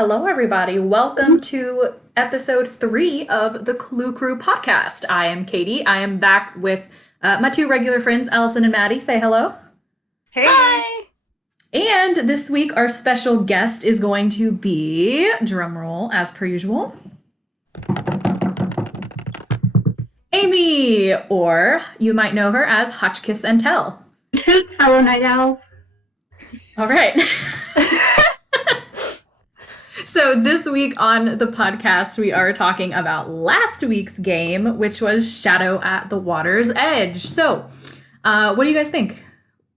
Hello, everybody. Welcome to episode 3 of the Clue Crew podcast. I am Katie. I am back with my two regular friends, Allison and Maddie. Say hello. Hey. Hi. And this week, our special guest is going to be, drumroll as per usual, Amy, or you might know her as Hotchkiss and Tell. Toot, fellow night owls. All right. So this week on the podcast, we are talking about last week's game, which was Shadow at the Water's Edge. So, what do you guys think?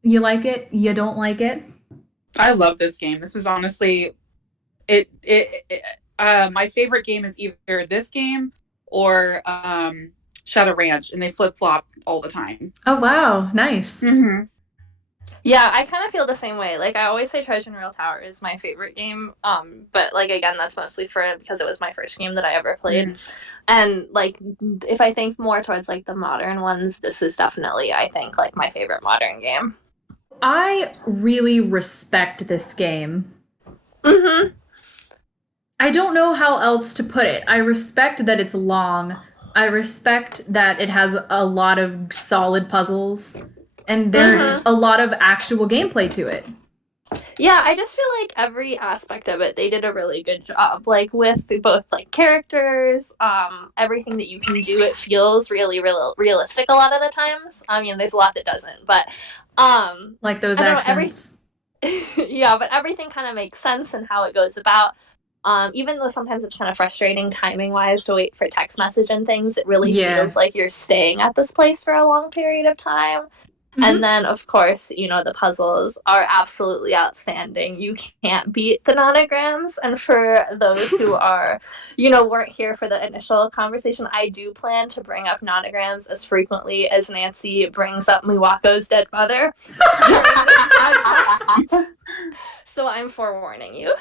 You like it? You don't like it? I love this game. This is honestly, my favorite game is either this game or Shadow Ranch, and they flip-flop all the time. Oh, wow. Nice. Mm-hmm. Yeah, I kind of feel the same way. Like, I always say Treasure and Rail Tower is my favorite game. But, like, again, that's mostly because it was my first game that I ever played. Mm-hmm. And, like, if I think more towards, like, the modern ones, this is definitely, I think, like, my favorite modern game. I really respect this game. Mm-hmm. I don't know how else to put it. I respect that it's long. I respect that it has a lot of solid puzzles. And there's a lot of actual gameplay to it. Yeah, I just feel like every aspect of it, they did a really good job. Like, with both, like, characters, everything that you can do, it feels really realistic a lot of the times. I mean, there's a lot that doesn't, but... like those accents. Yeah, but everything kind of makes sense in how it goes about. Even though sometimes it's kind of frustrating timing-wise to wait for text message and things, it really feels like you're staying at this place for a long period of time. Mm-hmm. And then, of course, you know, the puzzles are absolutely outstanding. You can't beat the nonograms. And for those who are, you know, weren't here for the initial conversation, I do plan to bring up nonograms as frequently as Nancy brings up Miwako's dead mother. So I'm forewarning you.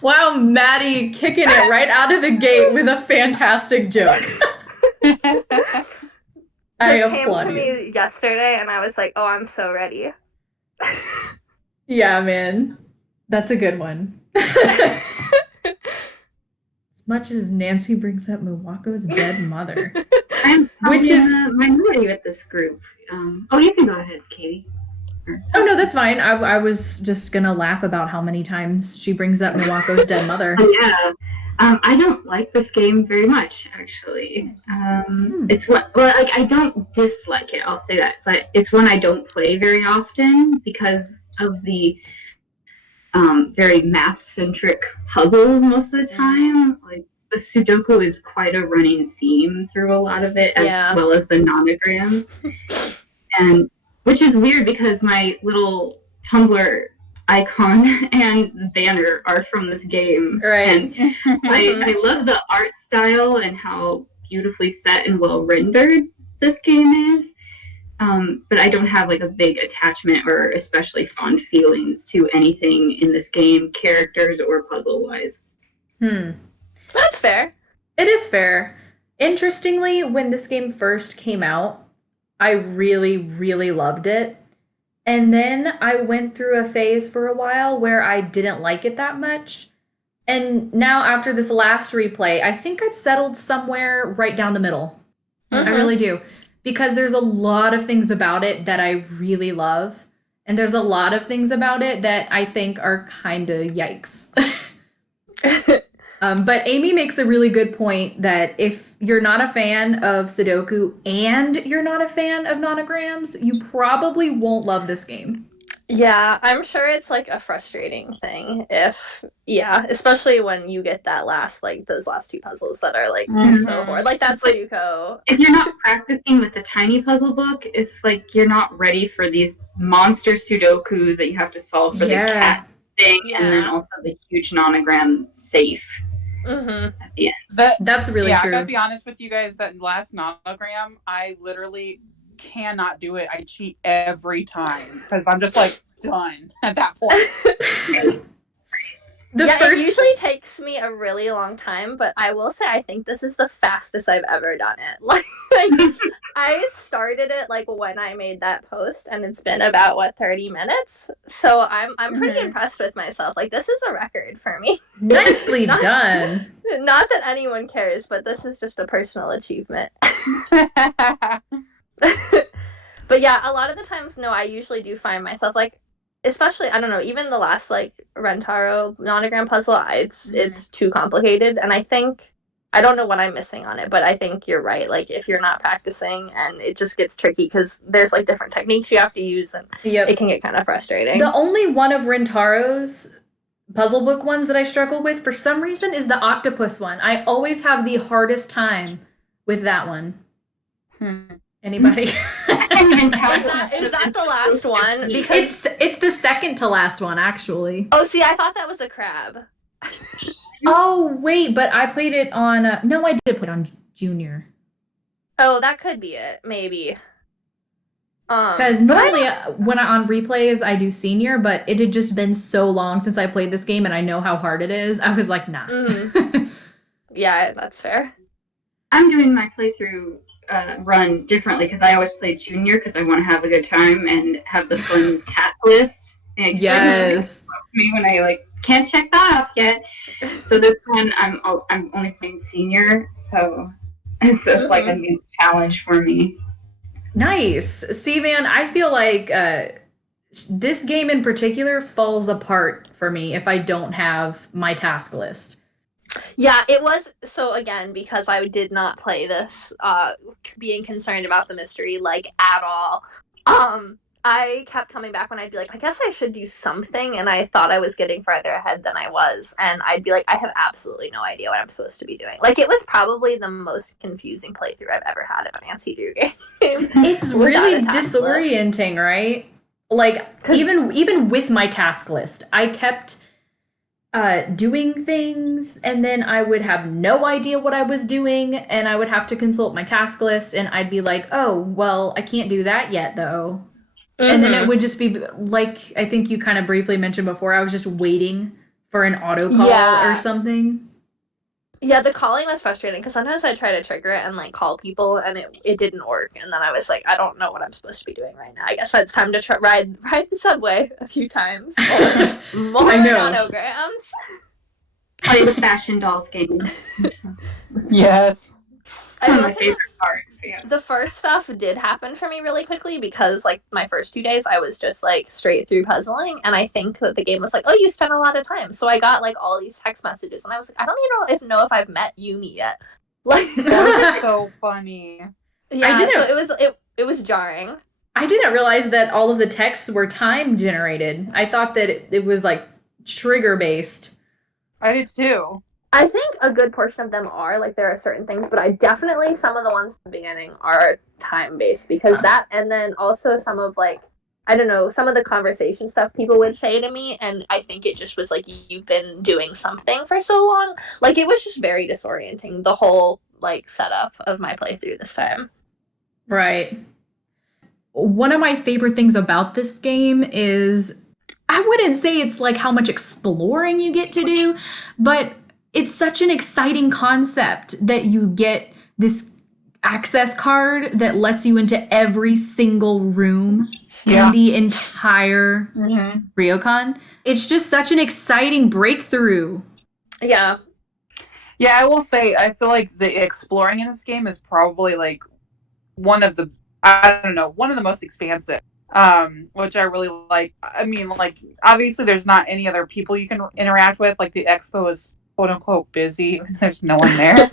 Wow, Maddie kicking it right out of the gate with a fantastic joke. I applaud you. This came to me yesterday, and I was like, "Oh, I'm so ready." Yeah, man, that's a good one. As much as Nancy brings up Miwako's dead mother, which is a minority with this group. You can go ahead, Katie. Oh no, that's fine. I was just gonna laugh about how many times she brings up Miwako's dead mother. Yeah. I don't like this game very much, actually. It's I don't dislike it, I'll say that, but it's one I don't play very often because of the very math-centric puzzles most of the time. Like, the Sudoku is quite a running theme through a lot of it, as well as the nonograms. And which is weird because my little Tumblr icon and banner are from this game. Right. And I love the art style and how beautifully set and well rendered this game is. But I don't have like a big attachment or especially fond feelings to anything in this game, characters or puzzle wise. That's fair. It is fair. Interestingly, when this game first came out, I really, really loved it. And then I went through a phase for a while where I didn't like it that much. And now after this last replay, I think I've settled somewhere right down the middle. I really do. Because there's a lot of things about it that I really love. And there's a lot of things about it that I think are kind of yikes. But Amy makes a really good point that if you're not a fan of Sudoku and you're not a fan of nonograms, you probably won't love this game. Yeah, I'm sure it's like a frustrating thing especially when you get that those last two puzzles that are like so hard. Like that's Sudoku. If you're not practicing with the tiny puzzle book, it's like you're not ready for these monster Sudokus that you have to solve for the cat thing, and then also the huge nonogram safe at the end. That's really true. I gotta be honest with you guys, that last nonogram, I literally cannot do it. I cheat every time because I'm just like done at that point. It usually takes me a really long time, but I will say I think this is the fastest I've ever done it. Like I started it like when I made that post, and it's been about 30 minutes. So I'm pretty impressed with myself. Like this is a record for me. Nicely done. Not that anyone cares, but this is just a personal achievement. But yeah, a lot of the times, no, I usually do find myself like, especially, I don't know, even the last like Rentaro nonogram puzzle, it's too complicated, and I don't know what I'm missing on it, but I think you're right. Like if you're not practicing, and it just gets tricky because there's like different techniques you have to use, and it can get kind of frustrating. The only one of Rentaro's puzzle book ones that I struggle with for some reason is the octopus one. I always have the hardest time with that one. Anybody? Is that the last one? Because it's the second to last one, actually. Oh, see, I thought that was a crab. Oh, wait, but I played it on... no, I did play it on Junior. Oh, that could be it, maybe. Because normally, when on replays, I do Senior, but it had just been so long since I played this game, and I know how hard it is. I was like, nah. Yeah, that's fair. I'm doing my playthrough run differently because I always play Junior because I want to have a good time and have the fun task list. And yes. Me when I like can't check that off yet. So this one I'm only playing Senior, so it's like a new challenge for me. Nice. See, man, I feel like this game in particular falls apart for me if I don't have my task list. Yeah, it was, so again, because I did not play this, being concerned about the mystery, like, at all, I kept coming back when I'd be like, I guess I should do something, and I thought I was getting farther ahead than I was, and I'd be like, I have absolutely no idea what I'm supposed to be doing. Like, it was probably the most confusing playthrough I've ever had of an Nancy Drew game. It's really disorienting, right? Like, even with my task list, I kept... doing things, and then I would have no idea what I was doing, and I would have to consult my task list, and I'd be like, oh, well, I can't do that yet, though. And then it would just be, like, I think you kind of briefly mentioned before, I was just waiting for an auto call or something. Yeah, the calling was frustrating, because sometimes I'd try to trigger it and, like, call people, and it didn't work, and then I was like, I don't know what I'm supposed to be doing right now. I guess it's time to ride the subway a few times. More Nonograms. Play the Fashion Dolls game. Yes. It's one of my favorite parts. Yeah. The first stuff did happen for me really quickly because, like, my first 2 days I was just, like, straight through puzzling, and I think that the game was like, oh, you spent a lot of time. So I got, like, all these text messages, and I was like, I don't even know if I've met Yumi yet. Like, that's so funny. Yeah, so it was jarring. I didn't realize that all of the texts were time generated. I thought that it was, like, trigger based. I did too. I think a good portion of them are, like, there are certain things, but I definitely, some of the ones at the beginning are time-based, because that, and then also some of, like, I don't know, some of the conversation stuff people would say to me, and I think it just was, like, you've been doing something for so long. Like, it was just very disorienting, the whole, like, setup of my playthrough this time. Right. One of my favorite things about this game is, I wouldn't say it's, like, how much exploring you get to do, but... it's such an exciting concept that you get this access card that lets you into every single room in the entire Ryokan. It's just such an exciting breakthrough. Yeah. Yeah, I will say, I feel like the exploring in this game is probably, like, one of the most expansive, which I really like. I mean, like, obviously there's not any other people you can interact with. Like, the expo is quote unquote busy. There's no one there.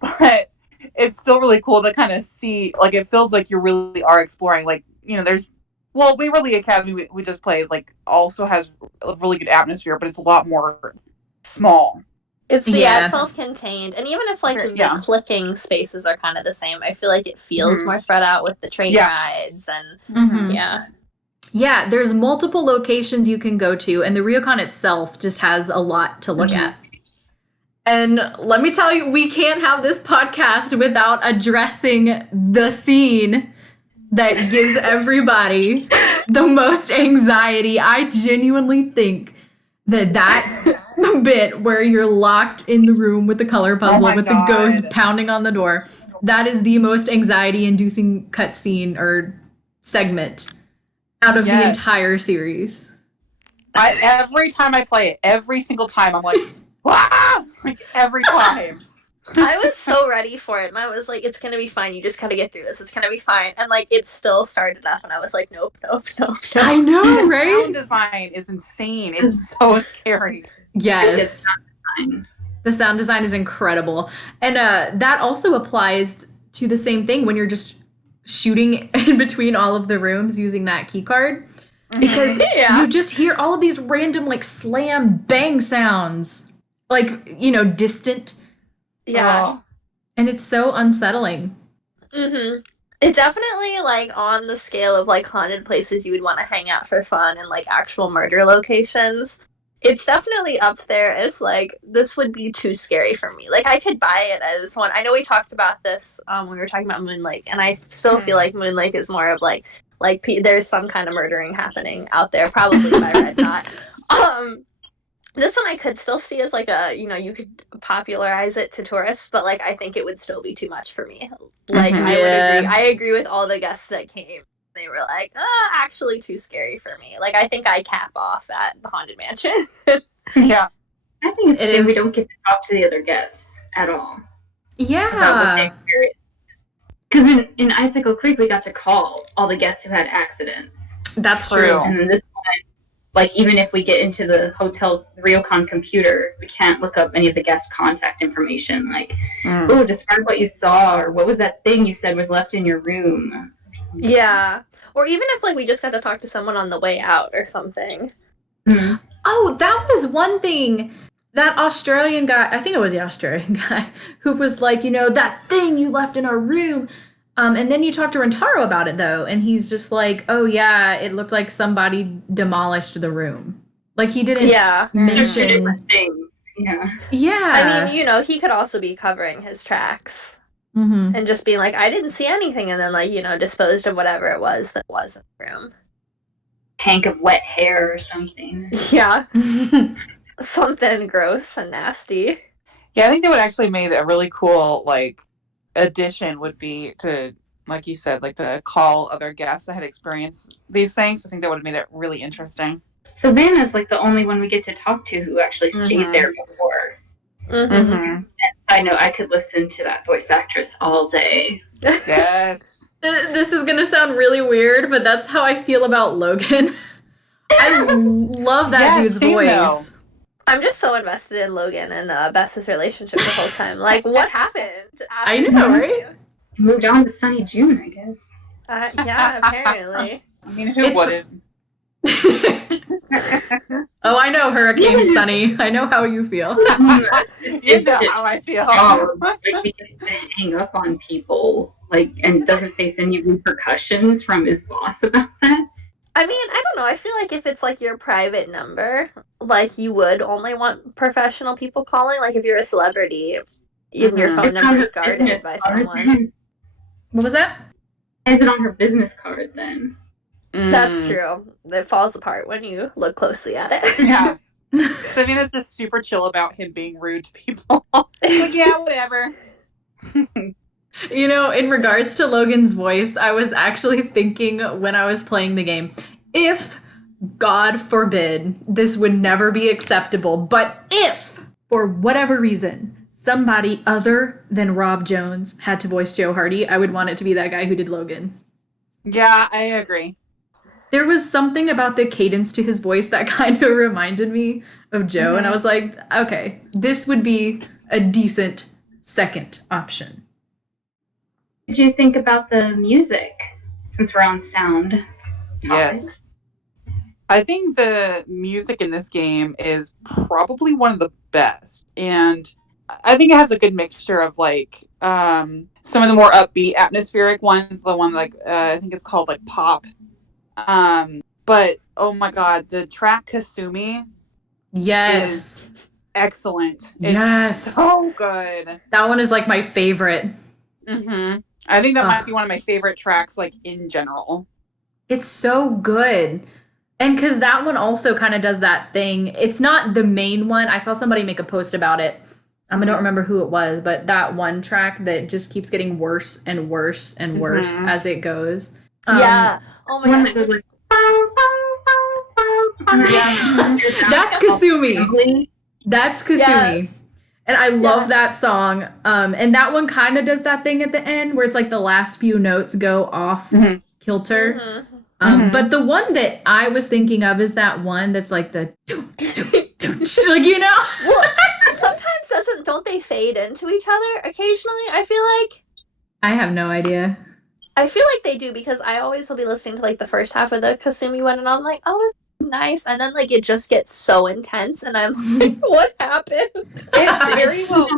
But it's still really cool to kind of see, like, it feels like you really are exploring. Like, you know, Waverly Academy we just played, like, also has a really good atmosphere, but it's a lot more small. It's self-contained, and even if, like, the clicking spaces are kind of the same, I feel like it feels more spread out with the train rides and Yeah, there's multiple locations you can go to, and the Ryokan itself just has a lot to look at. And let me tell you, we can't have this podcast without addressing the scene that gives everybody the most anxiety. I genuinely think that bit where you're locked in the room with the color puzzle with the ghost pounding on the door, that is the most anxiety-inducing cutscene or segment out of the entire series. Every time I play it, every single time, I'm like, wow! Like, every time. I was so ready for it, and I was like, it's gonna be fine, you just gotta get through this, it's gonna be fine. And, like, it still started off, and I was like, nope. I know, right? The sound design is insane. It's so scary. Yes. The sound design is incredible. And that also applies to the same thing when you're just shooting in between all of the rooms using that key card. Because you just hear all of these random, like, slam bang sounds. Like, you know, distant. Yeah. And it's so unsettling. Mm-hmm. It's definitely, like, on the scale of, like, haunted places you would want to hang out for fun and, like, actual murder locations. It's definitely up there as, like, this would be too scary for me. Like, I could buy it as one. I know we talked about this when we were talking about Moon Lake, and I still feel like Moon Lake is more of, like there's some kind of murdering happening out there, probably by Red Dot. This one I could still see as, like, a, you know, you could popularize it to tourists, but, like, I think it would still be too much for me. Like, I would agree. I agree with all the guests that came. They were like, actually too scary for me. Like, I think I cap off at the Haunted Mansion. Yeah. I think it's we don't get to talk to the other guests at all. Yeah. About what they experienced. Because in Icicle Creek, we got to call all the guests who had accidents. That's true. And then this one, like, even if we get into the hotel Ryocon computer, we can't look up any of the guest contact information. Like, describe what you saw, or what was that thing you said was left in your room. Yeah. Or even if, like, we just got to talk to someone on the way out or something. Mm-hmm. Oh, that was one thing. That Australian guy, I think it was the Australian guy, who was like, you know, that thing you left in our room. And then you talk to Rentaro about it, though, and he's just like, oh, yeah, it looked like somebody demolished the room. Like, he didn't mention... things. Yeah. Yeah. I mean, you know, he could also be covering his tracks. Mm-hmm. And just being like, I didn't see anything, and then, like, you know, disposed of whatever it was that was in the room. Hank of wet hair or something. Yeah. Something gross and nasty. Yeah, I think that would actually make a really cool, like, addition would be to, like you said, like, to call other guests that had experienced these things. I think that would have made it really interesting. Savannah's, like, the only one we get to talk to who actually stayed there before. Mm-hmm. And I know I could listen to that voice actress all day. Yes. This is going to sound really weird, but that's how I feel about Logan. I love that dude's voice. Though. I'm just so invested in Logan and Bess's relationship the whole time. Like, what happened? I know, right? He moved on to Sunny June, I guess. Yeah, apparently. I mean, who wouldn't? Oh, I know, Hurricane Sunny. I know how you feel. You know how I feel. Like, he gets to hang up on people, like, and doesn't face any repercussions from his boss about that. I mean, I don't know. I feel like if it's, like, your private number, like, you would only want professional people calling. Like, if you're a celebrity, even your phone number is guarded by someone. What was that? Is it on her business card, then? That's true. It falls apart when you look closely at it. Yeah. Savina's just super chill about him being rude to people. Like, yeah, whatever. You know, in regards to Logan's voice, I was actually thinking when I was playing the game, if, God forbid, this would never be acceptable, but if, for whatever reason, somebody other than Rob Jones had to voice Joe Hardy, I would want it to be that guy who did Logan. Yeah, I agree. There was something about the cadence to his voice that kind of reminded me of Joe, and I was like, okay, this would be a decent second option. What did you think about the music, since we're on sound topics? Yes. I think the music in this game is probably one of the best, and I think it has a good mixture of, like, some of the more upbeat, atmospheric ones, the one, like, I think it's called, like, pop. But, oh my god, the track Kasumi is excellent. It's so good. That one is, like, my favorite. Mm-hmm. I think that might be one of my favorite tracks, like, in general. It's so good. And because that one also kind of does that thing. It's not the main one. I saw somebody make a post about it. I don't remember who it was, but that one track that just keeps getting worse and worse and worse as it goes. Yeah. Oh my god. That's Kasumi. That's Kasumi. Yes. And I love that song. And that one kind of does that thing at the end where it's like the last few notes go off kilter. But the one that I was thinking of is that one that's like the like, you know? Well, sometimes don't they fade into each other occasionally? I feel like. I have no idea. I feel like they do because I always will be listening to like the first half of the Kasumi one and I'm like, oh, that's nice. And then like it just gets so intense and I'm like, what happened? It's very well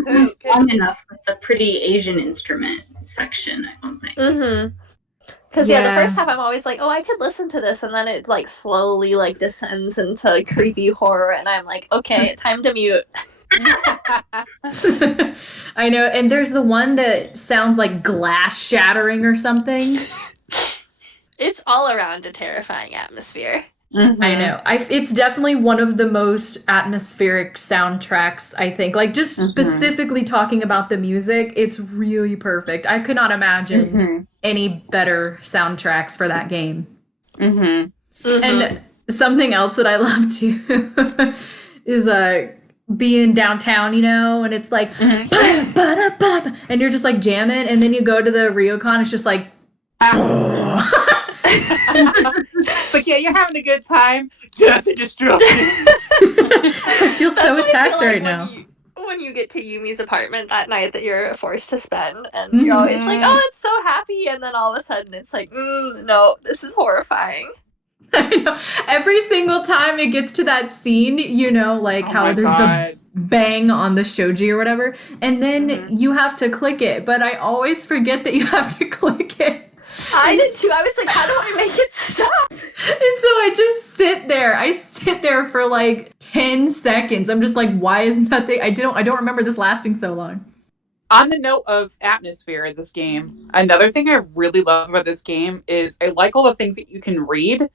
long enough with the pretty Asian instrument section, I don't think. Because the first half I'm always like, oh, I could listen to this, and then it like slowly like descends into creepy horror, and I'm like, okay, time to mute. I know, and there's the one that sounds like glass shattering or something. It's all around a terrifying atmosphere. I know. It's definitely one of the most atmospheric soundtracks, I think. Like, just specifically talking about the music, it's really perfect. I could not imagine any better soundtracks for that game. And something else that I love, too, is being downtown, you know, and it's like, and you're just, like, jamming, and then you go to the Ryokan, it's just like, Like, yeah, you're having a good time. Death and destruction. I feel so attacked right now. When you get to Yumi's apartment that night that you're forced to spend, and you're always like, oh, it's so happy, and then all of a sudden it's like, no, this is horrifying. I know. Every single time it gets to that scene, you know, like how there's the bang on the shoji or whatever, and then you have to click it, but I always forget that you have to click it. I did too. I was like, how do I make it stop? And so I just sit there. I sit there for like 10 seconds. I'm just like, why is nothing? I don't remember this lasting so long. On the note of atmosphere in this game, another thing I really love about this game is I like all the things that you can read.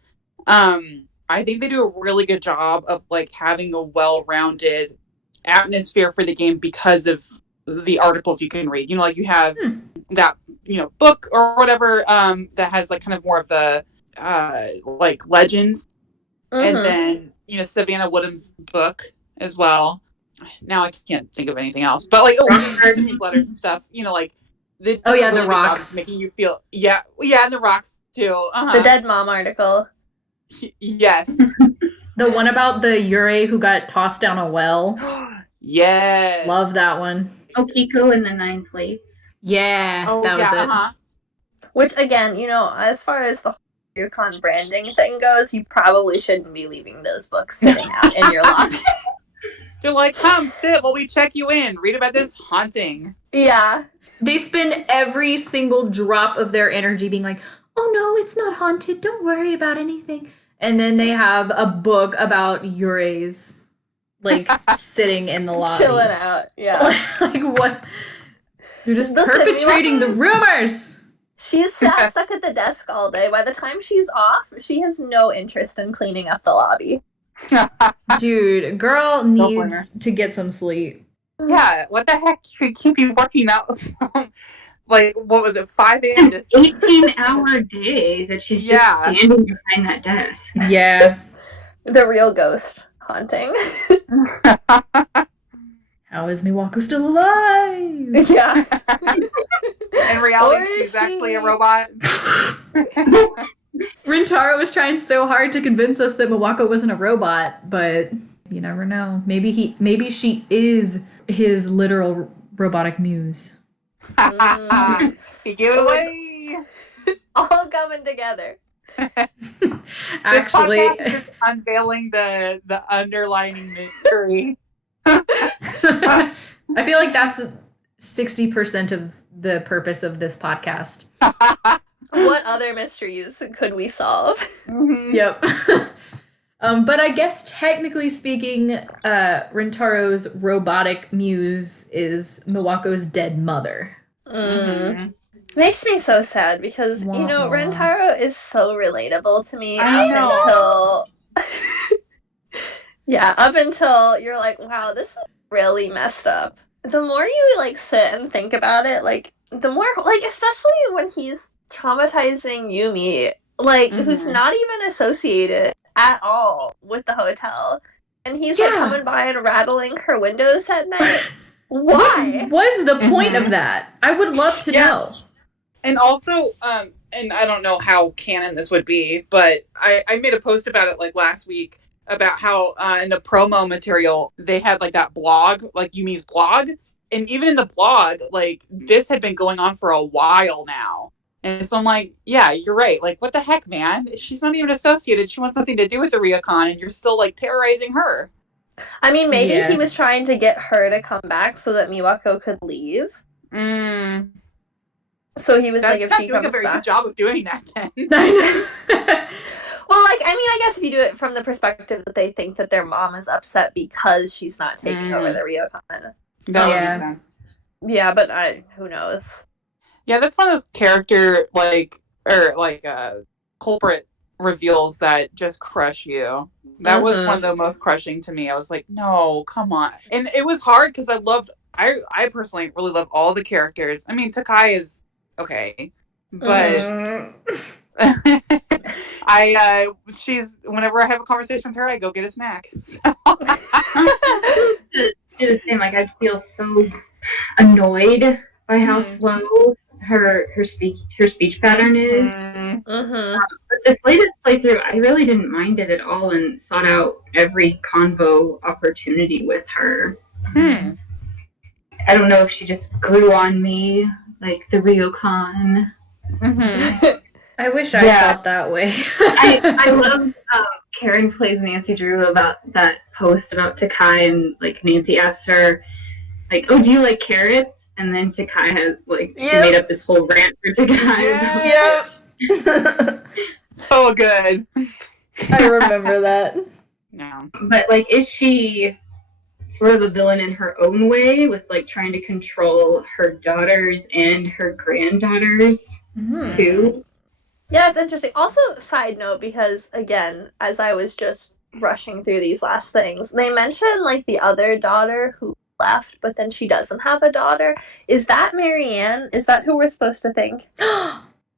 I think they do a really good job of like having a well-rounded atmosphere for the game because of the articles you can read. You know, like you have that, you know, book or whatever that has like kind of more of the like legends, and then, you know, Savannah Woodham's book as well. Now I can't think of anything else, but like newsletters and stuff. You know, like the rocks making you feel and the rocks too. The Dead Mom article. Yes. The one about the Yurei who got tossed down a well. Yes. Love that one. Okiko and the 9 Plates. Yeah, that was it. Which, again, you know, as far as the Yukon branding thing goes, you probably shouldn't be leaving those books sitting out in your lobby. You're like, come sit while we check you in. Read about this haunting. Yeah. They spend every single drop of their energy being like, oh no, it's not haunted. Don't worry about anything. And then they have a book about Yurei's, like, sitting in the lobby. Chilling out, yeah. Like, what? You're just perpetrating the rumors! She's stuck at the desk all day. By the time she's off, she has no interest in cleaning up the lobby. Dude, girl needs to get some sleep. Yeah, what the heck? You keep you working out like, what was it, 5 a.m. to 18-hour day that she's just standing behind that desk. Yeah. The real ghost haunting. How is Miwako still alive? Yeah. In reality, she's actually a robot. Rintaro was trying so hard to convince us that Miwako wasn't a robot, but you never know. Maybe she is his literal robotic muse. He gave it away. All coming together. Actually, this podcast is just unveiling the underlying mystery. I feel like that's 60% of the purpose of this podcast. What other mysteries could we solve? Yep. But I guess technically speaking, Rintaro's robotic muse is Miwako's dead mother. Makes me so sad because, you know, Wah-wah. Rentaro is so relatable to me I up until yeah, up until you're like, wow, this is really messed up. The more you like sit and think about it, like the more like especially when he's traumatizing Yumi, like who's Mhm. not even associated at all with the hotel. And he's like Yeah. coming by and rattling her windows at night. Why? What was the point of Mhm. that? I would love to Yeah. know. And also, and I don't know how canon this would be, but I made a post about it like last week about how in the promo material they had like that blog, like Yumi's blog, and even in the blog, like this had been going on for a while now. And so I'm like, yeah, you're right. Like, what the heck, man? She's not even associated. She wants nothing to do with the Ryukon, and you're still like terrorizing her. I mean, maybe Yeah. he was trying to get her to come back so that Miwako could leave. Mm. So he was That's like, if not she doing comes a very back. good job of doing that then. I know. Well, like, I mean, I guess if you do it from the perspective that they think that their mom is upset because she's not taking over the Ryukon. That would Yeah. make sense. Yeah, but who knows? Yeah, that's one of those character culprit reveals that just crush you. That was one of the most crushing to me. I was like, no, come on. And it was hard because I personally really love all the characters. I mean, Takai is okay, but she's whenever I have a conversation with her, I go get a snack. Do the same. Like I feel so annoyed by how slow her speech pattern is. But this latest playthrough, I really didn't mind it at all and sought out every convo opportunity with her. I don't know if she just grew on me like the Ryukon. I wish I felt that way. I love Karen plays Nancy Drew about that post about Takai, and like Nancy asked her, like, "Oh, do you like carrots?" And then Takai has she made up this whole rant for Takai. Yeah. So good. I remember that. No. But like, is she sort of a villain in her own way with like trying to control her daughters and her granddaughters too? Yeah, it's interesting. Also, side note, because again, as I was just rushing through these last things, they mentioned like the other daughter who left, but then she doesn't have a daughter. Is that Marianne? Is that who we're supposed to think?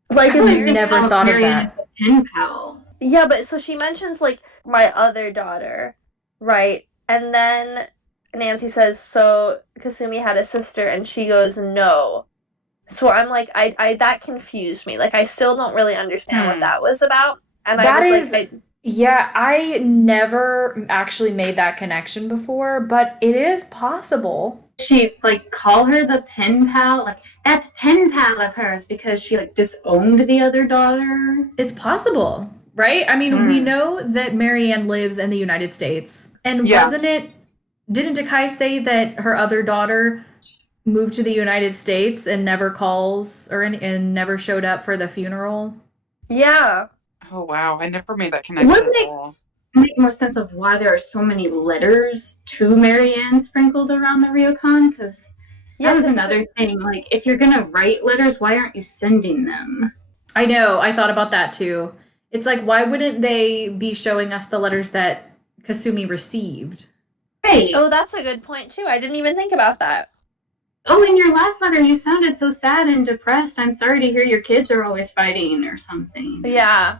Like, I've never thought of that. Pen pal. Yeah, but so she mentions like my other daughter, right? And then Nancy says, "So Kasumi had a sister," and she goes, "No." So I'm like, I that confused me. Like, I still don't really understand what that was about. And I never actually made that connection before, but it is possible. She like call her the pen pal, like that's pen pal of hers because she like disowned the other daughter. It's possible, right? I mean, we know that Marianne lives in the United States, and didn't Takai say that her other daughter moved to the United States and never calls and never showed up for the funeral? Yeah. Oh wow, I never made that connection at all. Make more sense of why there are so many letters to Marianne sprinkled around the Ryukon, because that was another thing. Like, if you're gonna write letters, why aren't you sending them? I know. I thought about that too. It's like, why wouldn't they be showing us the letters that Kasumi received? Right. Oh, that's a good point too. I didn't even think about that. Oh, in your last letter, you sounded so sad and depressed. I'm sorry to hear your kids are always fighting or something. Yeah.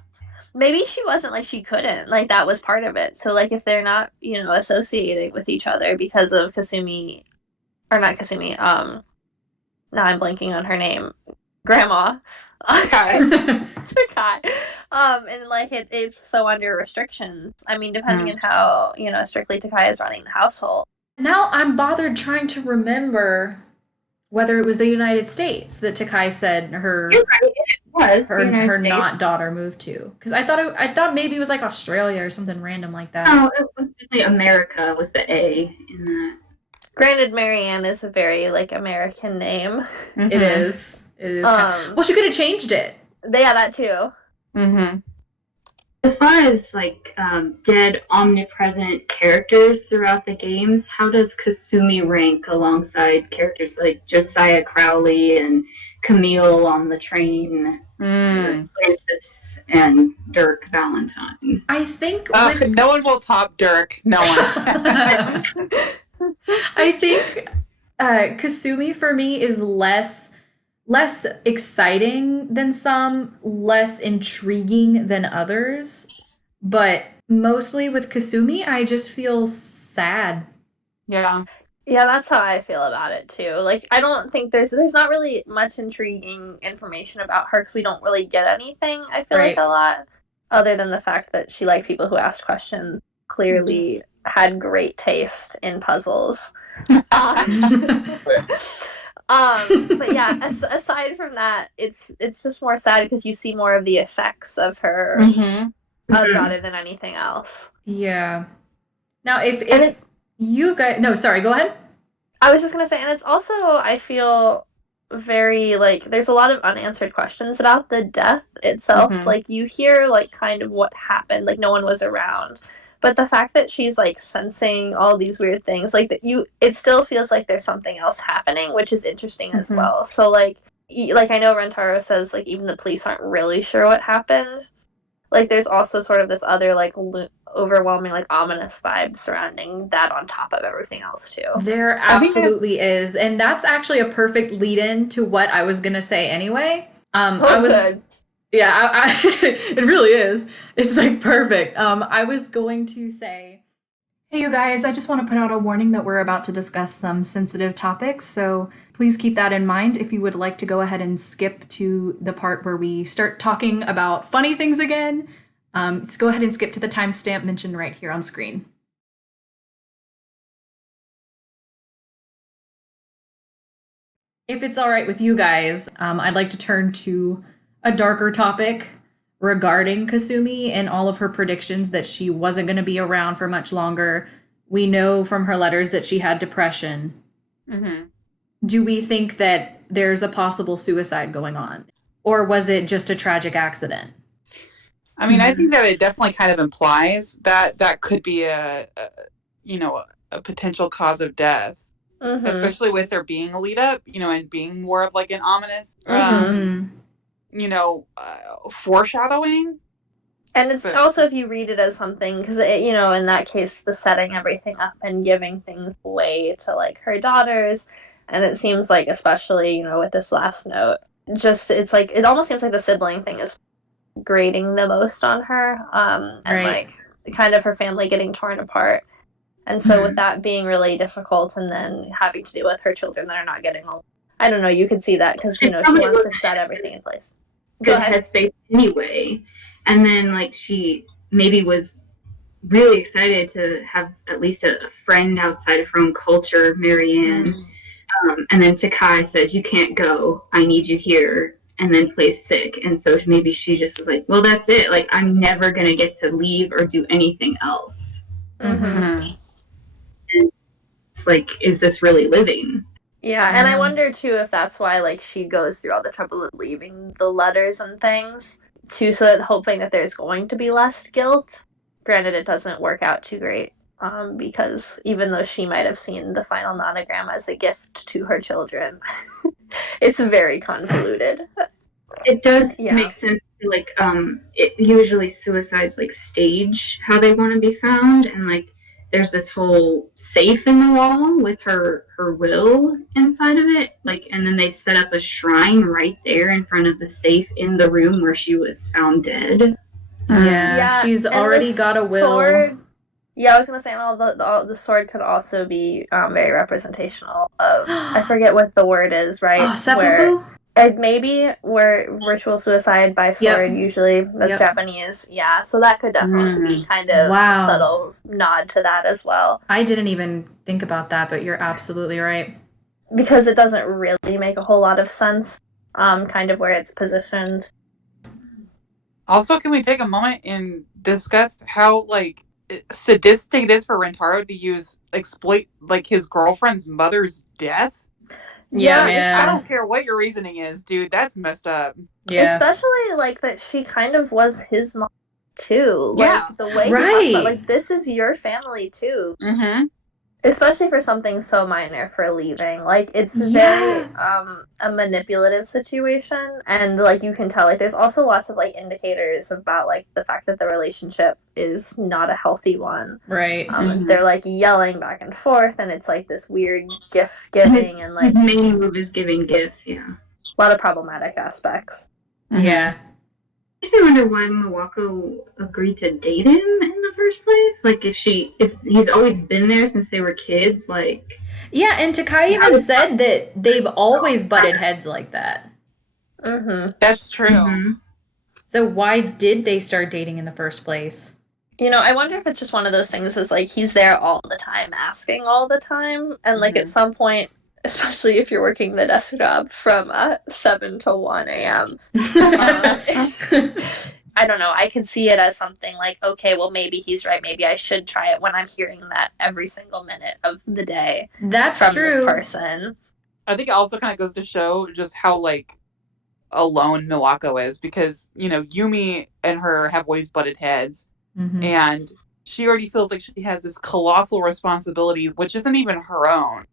Maybe she wasn't like she couldn't. Like, that was part of it. So, like, if they're not, you know, associating with each other because of Kasumi, or not Kasumi, now I'm blanking on her name. Grandma. Takai. And, like, it's so under restrictions. I mean, depending on how, you know, strictly Takai is running the household. Now I'm bothered trying to remember whether it was the United States that Takai said her not daughter moved to, because I thought maybe it was like Australia or something random like that. No, it was definitely America was the A in that. Granted, Marianne is a very like American name. It is. Well, she could have changed it. Yeah, that too. As far as like dead omnipresent characters throughout the games, how does Kasumi rank alongside characters like Josiah Crowley and Camille on the train, Francis and Dirk Valentine. I think no one will top Dirk. No one. I think Kasumi for me is less exciting than some, less intriguing than others. But mostly with Kasumi, I just feel sad. Yeah. Yeah, that's how I feel about it too. Like, I don't think there's not really much intriguing information about her because we don't really get anything. I feel like a lot, other than the fact that she liked people who asked questions. Clearly, had great taste in puzzles. But yeah, aside from that, it's just more sad because you see more of the effects of her rather than anything else. Yeah. Now, if you guys... No, sorry, go ahead. I was just going to say, and it's also, I feel, very, like, there's a lot of unanswered questions about the death itself. Like, you hear, like, kind of what happened, like, no one was around. But the fact that she's, like, sensing all these weird things, like, it still feels like there's something else happening, which is interesting as well. So, like, I know Rentaro says, like, even the police aren't really sure what happened. Like, there's also sort of this other, like, overwhelming, like, ominous vibe surrounding that on top of everything else, too. There absolutely is. And that's actually a perfect lead-in to what I was going to say anyway. Good. Yeah, it really is. It's, like, perfect. I was going to say, hey, you guys, I just want to put out a warning that we're about to discuss some sensitive topics, so please keep that in mind if you would like to go ahead and skip to the part where we start talking about funny things again. Let's go ahead and skip to the timestamp mentioned right here on screen. If it's all right with you guys, I'd like to turn to a darker topic regarding Kasumi and all of her predictions that she wasn't going to be around for much longer. We know from her letters that she had depression. Do we think that there's a possible suicide going on? Or was it just a tragic accident? I mean, I think that it definitely kind of implies that could be a potential cause of death. Especially with there being a lead up, and being more of like an ominous, foreshadowing. And it's also, if you read it as something, because, in that case, the setting everything up and giving things away to, like, her daughters. And it seems like, especially, with this last note, it's like, it almost seems like the sibling thing is grating the most on her. And, like, kind of her family getting torn apart. And so with that being really difficult and then having to deal with her children that are not getting along, I don't know, you could see that because, she wants to set everything in place. Good headspace anyway. And then, like, she maybe was really excited to have at least a friend outside of her own culture, Marianne. And then Takai says, you can't go, I need you here, and then plays sick. And so maybe she just was like, well, that's it. Like, I'm never going to get to leave or do anything else. And it's like, is this really living? Yeah, and I wonder, too, if that's why, like, she goes through all the trouble of leaving the letters and things, too, so that hoping that there's going to be less guilt. Granted, it doesn't work out too great, because even though she might have seen the final nonogram as a gift to her children, it's very convoluted. It does make sense, like, usually suicides, like, stage how they want to be found, and, like, there's this whole safe in the wall with her will inside of it, like, and then they've set up a shrine right there in front of the safe in the room where she was found dead. Yeah, she's already got a will. Sword, I was gonna say, the sword could also be very representational of, I forget what the word is, right? Oh, seppuku? Maybe where ritual suicide by sword, usually that's Japanese. Yeah, so that could definitely be kind of a subtle nod to that as well. I didn't even think about that, but you're absolutely right. Because it doesn't really make a whole lot of sense, kind of where it's positioned. Also, can we take a moment and discuss how, like, sadistic it is for Rentaro to exploit, like, his girlfriend's mother's death? Yeah, man. I don't care what your reasoning is, dude. That's messed up. Yeah. Especially, like, that she kind of was his mom, too. Yeah. Like, the way he talks about, like, this is your family, too. Especially for something so minor for leaving. Like, it's very a manipulative situation, and like you can tell, like there's also lots of like indicators about like the fact that the relationship is not a healthy one. Right. They're like yelling back and forth, and it's like this weird gift giving, and like his main move is giving gifts. Yeah, a lot of problematic aspects. Yeah. I just wonder why Milwaukee agreed to date him in the first place. Like, if he's always been there since they were kids, like. Yeah, and Takai even said that they've always butted heads like that. That's true. Mm-hmm. So why did they start dating in the first place? You know, I wonder if it's just one of those things is like he's there all the time, asking all the time, and like at some point, especially if you're working the desk job from 7 to 1 a.m. I don't know. I can see it as something like, okay, well, maybe he's right. Maybe I should try it when I'm hearing that every single minute of the day. That's from true. This person. I think it also kind of goes to show just how like alone Milwako is, because you know Yumi and her have always butted heads, and she already feels like she has this colossal responsibility, which isn't even her own.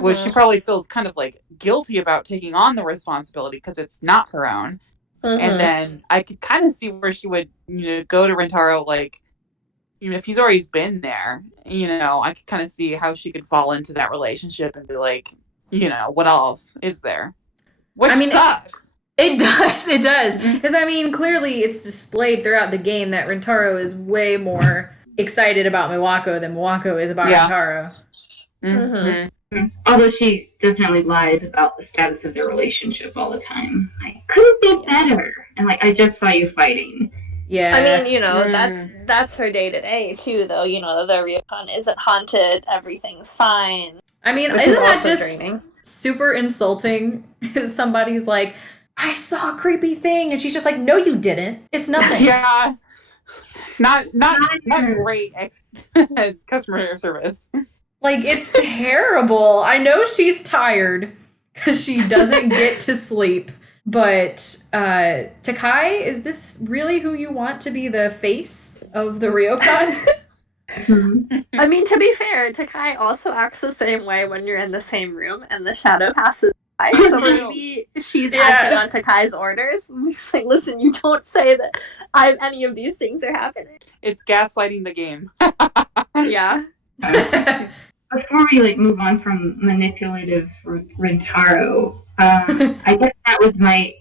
Which she probably feels kind of like guilty about taking on the responsibility because it's not her own. And then I could kind of see where she would, go to Rentaro, like, if he's always been there, I could kind of see how she could fall into that relationship and be like, what else is there? Which sucks. It does. Because, clearly it's displayed throughout the game that Rentaro is way more excited about Milwako than Milwako is about Rentaro. Although she definitely lies about the status of their relationship all the time. Like, couldn't be better. And like, I just saw you fighting. Yeah. I mean, that's her day to day too, though. The Ryukon isn't haunted. Everything's fine. Isn't that just super insulting? Somebody's like, I saw a creepy thing, and she's just like, no, you didn't. It's nothing. Yeah. Not great customer service. Like, it's terrible. I know she's tired because she doesn't get to sleep. But Takai, is this really who you want to be the face of the Ryukon? I mean, to be fair, Takai also acts the same way when you're in the same room and the shadow passes by. So maybe she's acting on Takai's orders. I'm just like, listen, you don't say that any of these things are happening. It's gaslighting the game. Yeah. Before we move on from manipulative Rentaro, I guess that was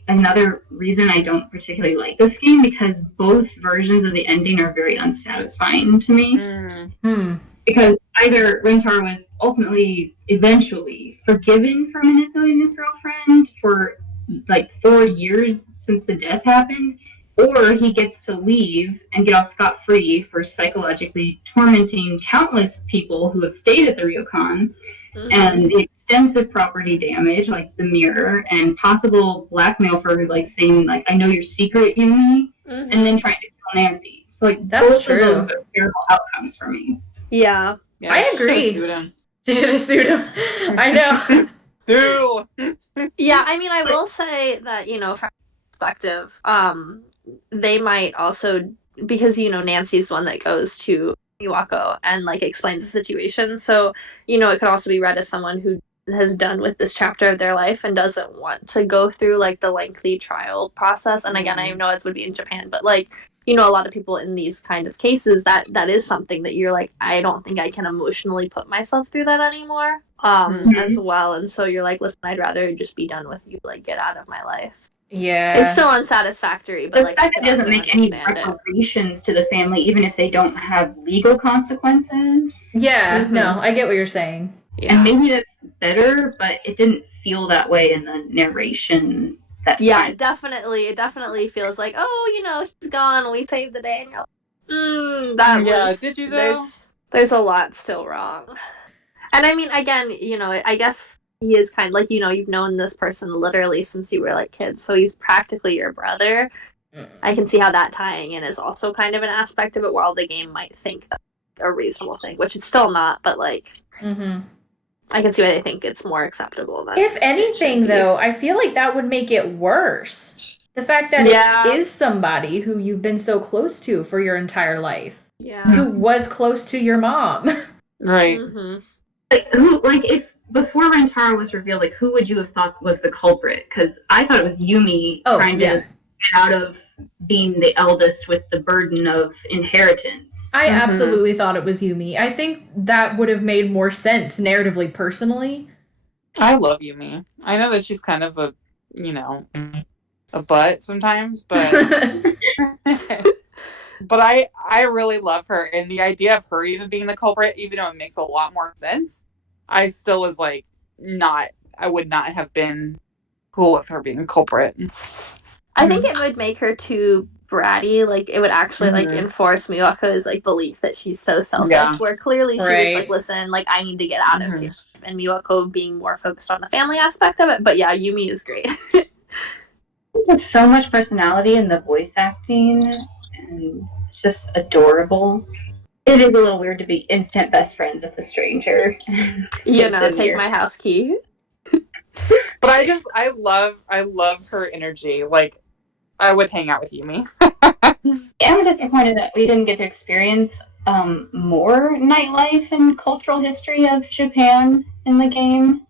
another reason I don't particularly like this game, because both versions of the ending are very unsatisfying to me. Because either Rentaro was eventually forgiven for manipulating his girlfriend for 4 years since the death happened, or he gets to leave and get off scot-free for psychologically tormenting countless people who have stayed at the Ryukon, and the extensive property damage, like the mirror, and possible blackmail for saying I know your secret, Yumi, and then trying to kill Nancy. So that's both true. of those are terrible outcomes for me. Yeah. I agree. She should have sued him. I know. Sue. Yeah, I will say that from perspective, they might also, because Nancy's the one that goes to Miwako and explains the situation, so it could also be read as someone who has done with this chapter of their life and doesn't want to go through the lengthy trial process. And again, I know it would be in Japan, but a lot of people in these kind of cases, that is something that you're I don't think I can emotionally put myself through that anymore, as well. And so you're listen, I'd rather just be done with you, get out of my life. Yeah. It's still unsatisfactory, but the fact it doesn't make any reparations to the family, even if they don't have legal consequences. Yeah, no, I get what you're saying. Yeah. And maybe that's better, but it didn't feel that way in the narration. It definitely feels like, he's gone, we saved the day, and you're did you though? There's a lot still wrong. And again, I guess he is kind of you've known this person literally since you were kids, so he's practically your brother. I can see how that tying in is also kind of an aspect of it, while the game might think that's a reasonable thing, which it's still not, but I can see why they think it's more acceptable than if anything, though, I feel that would make it worse. The fact that it is somebody who you've been so close to for your entire life. Yeah. Who was close to your mom. Right. If before Rentaro was revealed, like who would you have thought was the culprit? Because I thought it was Yumi trying to get out of being the eldest with the burden of inheritance. I absolutely thought it was Yumi. I think that would have made more sense narratively, personally. I love Yumi. I know that she's kind of a butt sometimes, but but I really love her, and the idea of her even being the culprit, even though it makes a lot more sense, I still was like, I would not have been cool with her being a culprit. I think it would make her too bratty. Like, it would actually, like, enforce Miwako's, like, belief that she's so selfish, where clearly she was like, listen, like, I need to get out of here. And Miwako being more focused on the family aspect of it. But yeah, Yumi is great. There's so much personality in the voice acting, and it's just adorable. It is a little weird to be instant best friends with a stranger. Take my house key. But I love her energy. Like, I would hang out with Yumi. I'm disappointed that we didn't get to experience more nightlife and cultural history of Japan in the game.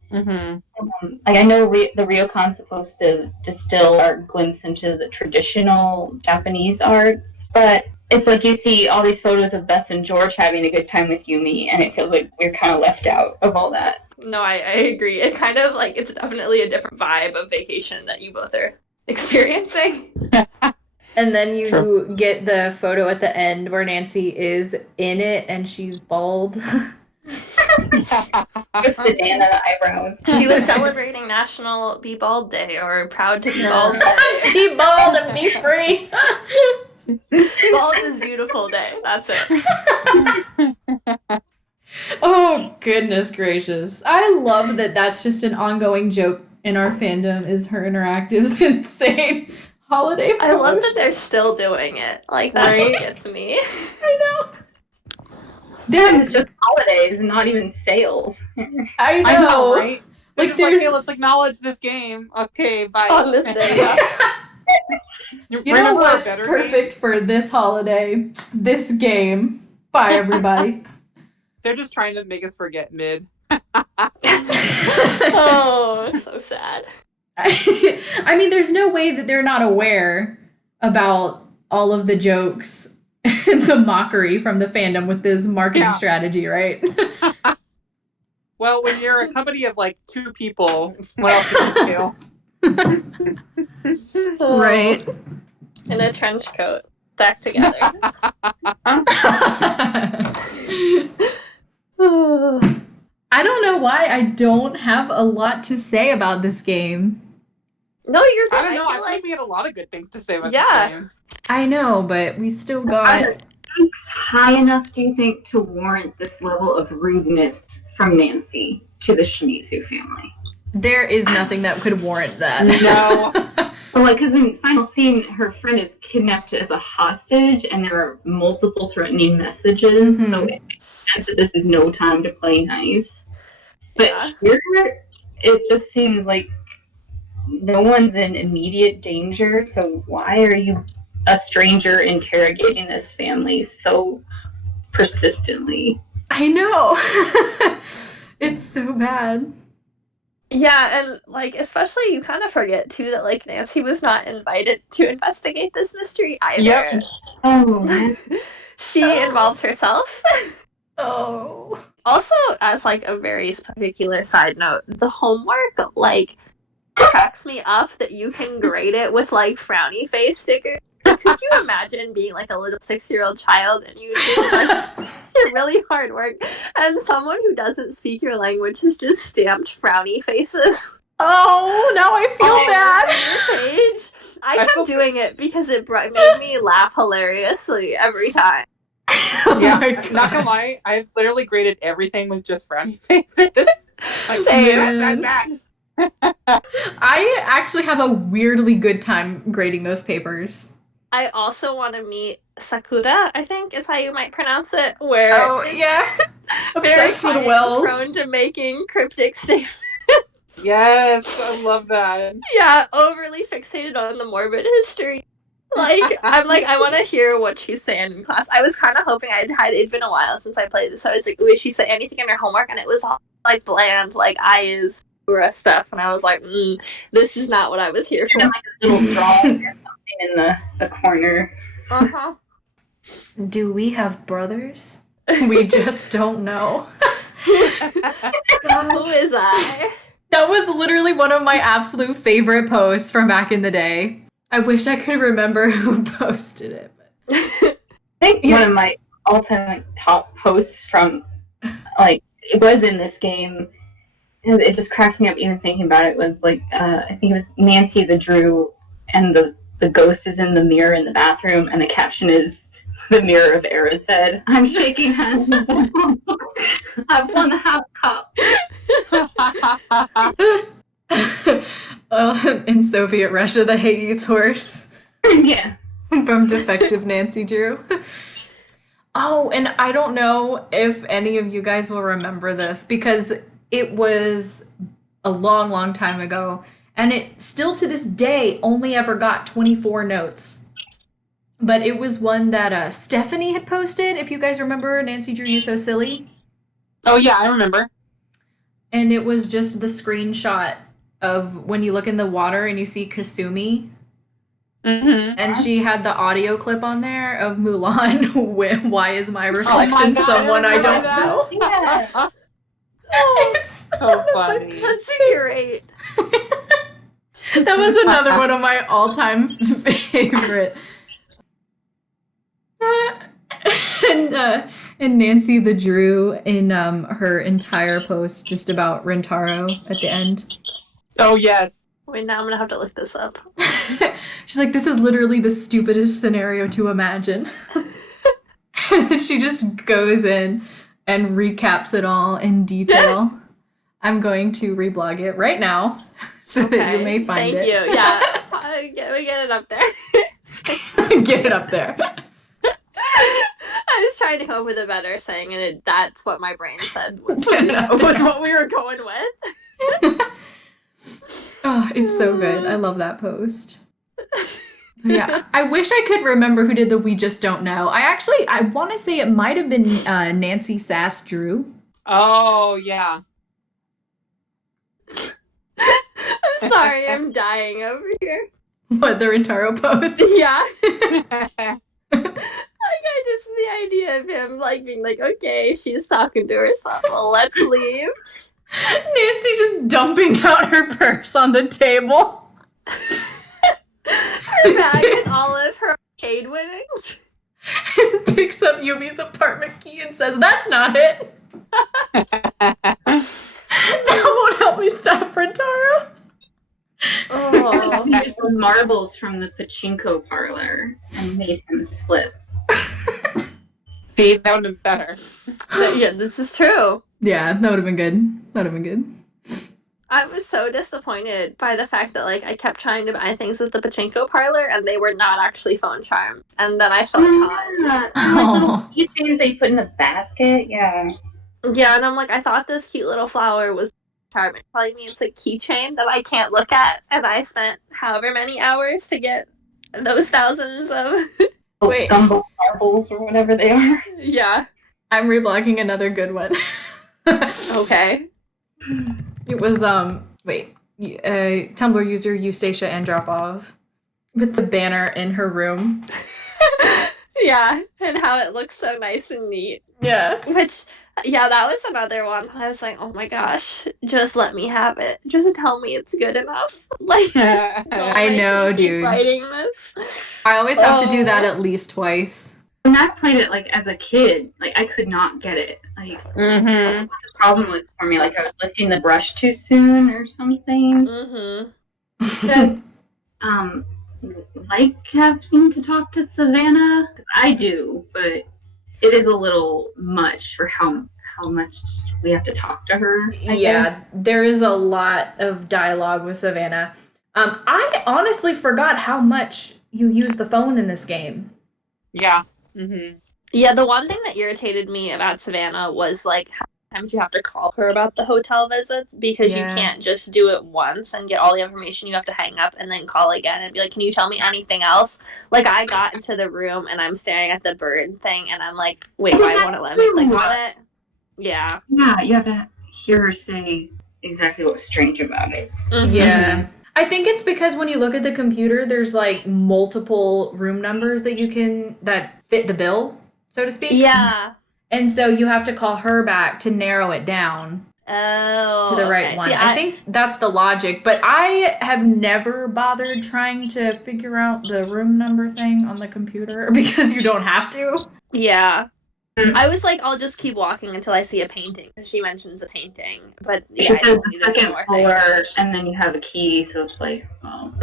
I know the ryokon's supposed to distill our glimpse into the traditional Japanese arts, but it's like you see all these photos of Bess and George having a good time with Yumi, and it feels like we're kind of left out of all that. No, I agree. It kind of, like, it's definitely a different vibe of vacation that you both are experiencing. And then you get the photo at the end where Nancy is in it and she's bald. With banana eyebrows. She was celebrating National Be Bald Day, or Proud to Be Bald Day. Be bald and be free. Bald is beautiful day. That's it. Oh, goodness gracious. I love that that's just an ongoing joke in our fandom, is her interactives insane holiday promotion. I love that they're still doing it. Like, that's what gets me. I know. Damn, it's just holidays, not even sales. I know, right? Like, hey, let's acknowledge this game. Okay, bye. On this day, You know what's perfect for this holiday? This game. Bye, everybody. They're just trying to make us forget mid. Oh, so sad. I mean, there's no way that they're not aware about all of the jokes and the mockery from the fandom with this marketing strategy, right? Well, when you're a company of like 2 people, what else can you do? Right. In a trench coat, back together. I don't know why I don't have a lot to say about this game. No, you're good. I don't know. I think we had a lot of good things to say about this game. I know, but we still got... Are the stakes high enough, do you think, to warrant this level of rudeness from Nancy to the Shimizu family? There is nothing that could warrant that. No. Well, like, because in final scene, her friend is kidnapped as a hostage, and there are multiple threatening messages. So it makes sense that this is no time to play nice. But here, it just seems like no one's in immediate danger. So why are you, a stranger, interrogating this family so persistently? I know. It's so bad. Yeah, and, like, especially you kind of forget, too, that, like, Nancy was not invited to investigate this mystery either. Yep. Oh. She involved herself. Oh. Also, as, like, a very particular side note, the homework, like, cracks me up that you can grade it with, like, frowny face stickers. Could you imagine being, like, a little 6-year-old child and you do, like, really hard work, and someone who doesn't speak your language has just stamped frowny faces? Oh, now I feel bad. On your page. I kept doing it because it made me laugh hilariously every time. Yeah, not gonna lie, I've literally graded everything with just frowny faces. Like, same. I actually have a weirdly good time grading those papers. I also want to meet Sakura, I think is how you might pronounce it, where Obsessed with Wells. Prone to making cryptic statements. Yes, I love that. Yeah, overly fixated on the morbid history. Like, I'm like, I want to hear what she's saying in class. I was kind of hoping it'd been a while since I played this, so I was like, ooh, is she say anything in her homework? And it was all like bland, like eyes stuff, and I was like, this is not what I was here for. And like a little drawing or something in the corner. Uh-huh. Do we have brothers? We just don't know. Who is I? That was literally one of my absolute favorite posts from back in the day. I wish I could remember who posted it. But... I think one of my all-time top posts from, like, it was in this game. It just cracks me up even thinking about it. Was like, I think it was Nancy the Drew, and the ghost is in the mirror in the bathroom, and the caption is, "The mirror of Era's head. I'm shaking hands. I've won the half cup." In Soviet Russia, the hate eats horse. Yeah. From Defective Nancy Drew. Oh, and I don't know if any of you guys will remember this, because it was a long, long time ago, and it still to this day only ever got 24 notes. But it was one that Stephanie had posted, if you guys remember Nancy Drew You So Silly. Oh, yeah, I remember. And it was just the screenshot of when you look in the water and you see Kasumi. Mm-hmm. And she had the audio clip on there of Mulan with "Why Is My Reflection Someone I Don't Know?" Yeah. It's So funny. That's great. That was another one of my all-time favorite. And Nancy the Drew in her entire post just about Rintaro at the end. Oh, yes. Wait, now I'm gonna have to look this up. She's like, this is literally the stupidest scenario to imagine. She just goes in and recaps it all in detail. I'm going to reblog it right now so that you may find Thank it. you. Yeah. We get it up there. Get it up there. I was trying to come up with a better saying, and that's what my brain said was Get it up there. what we were going with. Oh, it's so good. I love that post. Yeah, I wish I could remember who did the "We Just Don't Know." I want to say it might have been Nancy Sass Drew. Oh, yeah. I'm sorry, I'm dying over here. What, the Rintaro post? Yeah. Like, I just, the idea of him, like, being like, okay, she's talking to herself, well, let's leave. Nancy just dumping out her purse on the table. Her bag with all of her arcade winnings. Picks up Yumi's apartment key and says, "That's not it. That won't help me stop Rintaro." Oh. He used the marbles from the pachinko parlor and made him slip. See, that would have been better. Yeah, this is true. Yeah, that would have been good. That would have been good. I was so disappointed by the fact that, like, I kept trying to buy things at the pachinko parlor and they were not actually phone charms. And then I felt caught. Yeah. Oh. Like keychains that you put in the basket. Yeah. Yeah, and I'm like, I thought this cute little flower was charm. It probably means a keychain that I can't look at. And I spent however many hours to get those thousands of... Wait. Gumbo marbles or whatever they are. Yeah. I'm reblogging another good one. Okay. It was, Tumblr user Eustacia Andropov with the banner in her room. Yeah, and how it looks so nice and neat. Yeah. Which, yeah, that was another one. I was like, oh my gosh, just let me have it. Just tell me it's good enough. Like, I know, keep dude. writing this. I always have to do that at least twice. When I played it, like, as a kid, like, I could not get it. Like, Mm-hmm. the problem was for me, like, I was lifting the brush too soon or something. Mm-hmm. That, like having to talk to Savannah? I do, but it is a little much for how much we have to talk to her. I guess. There is a lot of dialogue with Savannah. I honestly forgot how much you use the phone in this game. Yeah. Mm-hmm. Yeah, the one thing that irritated me about Savannah was, like, how many times you have to call her about the hotel visit, because you can't just do it once and get all the information. You have to hang up and then call again and be like, can you tell me anything else? Like, I got into the room and I'm staring at the bird thing and I'm like, wait, why won't it let me click on it? Yeah. Yeah, you have to hear her say exactly what was strange about it. Mm-hmm. Yeah. I think it's because when you look at the computer, there's like multiple room numbers that fit the bill, so to speak. Yeah. And so you have to call her back to narrow it down to the right one. See, I think that's the logic, but I have never bothered trying to figure out the room number thing on the computer because you don't have to. Yeah. I was like, I'll just keep walking until I see a painting, because she mentions a painting. But yeah, she says the second floor, and then you have a key, so it's like, well,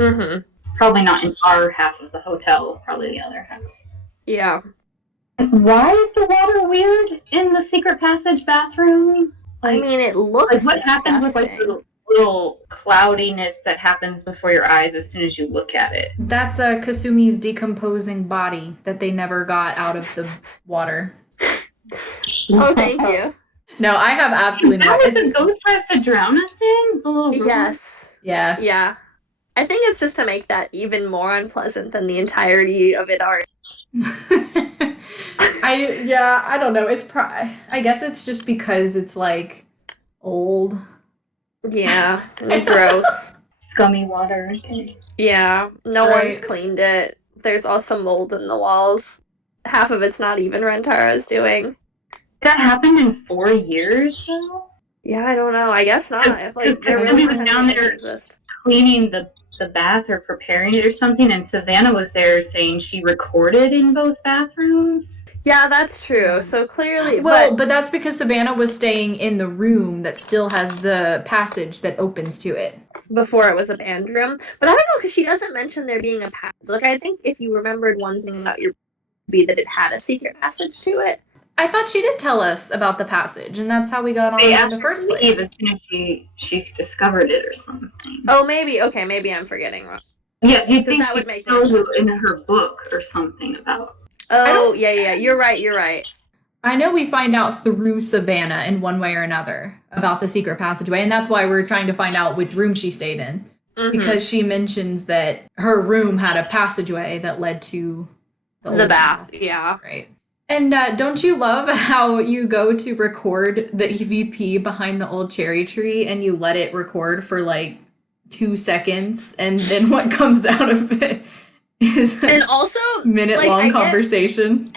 probably not in our half of the hotel, probably the other half. Yeah. Why is the water weird in the secret passage bathroom? Like, I mean, it looks like what disgusting. happens with like the little cloudiness that happens before your eyes as soon as you look at it? That's Kasumi's decomposing body that they never got out of the water. Oh, thank you. No, I have absolutely no. Is that what the ghost tries to drown us in? The little yes. Yeah. Yeah. I think it's just to make that even more unpleasant than the entirety of it already. I don't know. I guess it's just because it's like old. Yeah, and gross. Scummy water. Yeah, no one's cleaned it. There's also mold in the walls. Half of it's not even Rentara's doing. That happened in 4 years, though? Yeah, I don't know. I guess not. If like they're really down there cleaning the bath or preparing it or something, and Savannah was there saying she recorded in both bathrooms. Yeah, that's true. So clearly, but that's because Savannah was staying in the room that still has the passage that opens to it. Before it was a band room. But I don't know, because she doesn't mention there being a passage. Like, I think if you remembered one thing about your be that it had a secret passage to it. I thought she did tell us about the passage, and that's how we got on in the first place. As soon as she discovered it or something. Oh, maybe. Okay, maybe I'm forgetting wrong. Yeah, do you think that would make sense in her book or something about? Oh, yeah. You're right. I know we find out through Savannah in one way or another about the secret passageway, and that's why we're trying to find out which room she stayed in. Mm-hmm. Because she mentions that her room had a passageway that led to the bath. Baths. Yeah. Right. And don't you love how you go to record the EVP behind the old cherry tree and you let it record for like 2 seconds, and then what comes out of it is and also minute-long conversation?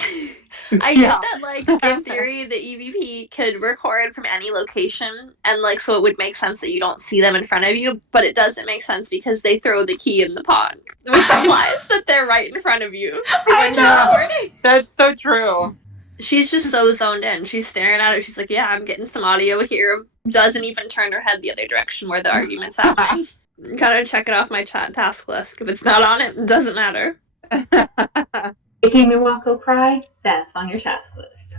I get that, like, in theory, the EVP could record from any location, and, like, so it would make sense that you don't see them in front of you, but it doesn't make sense because they throw the key in the pond, which implies that they're right in front of you when you're recording. That's so true. She's just so zoned in. She's staring at it. She's like, yeah, I'm getting some audio here. Doesn't even turn her head the other direction where the argument's happening. Gotta check it off my task list. If it's not on it, it doesn't matter. Making Milwaukee cry, that's on your task list.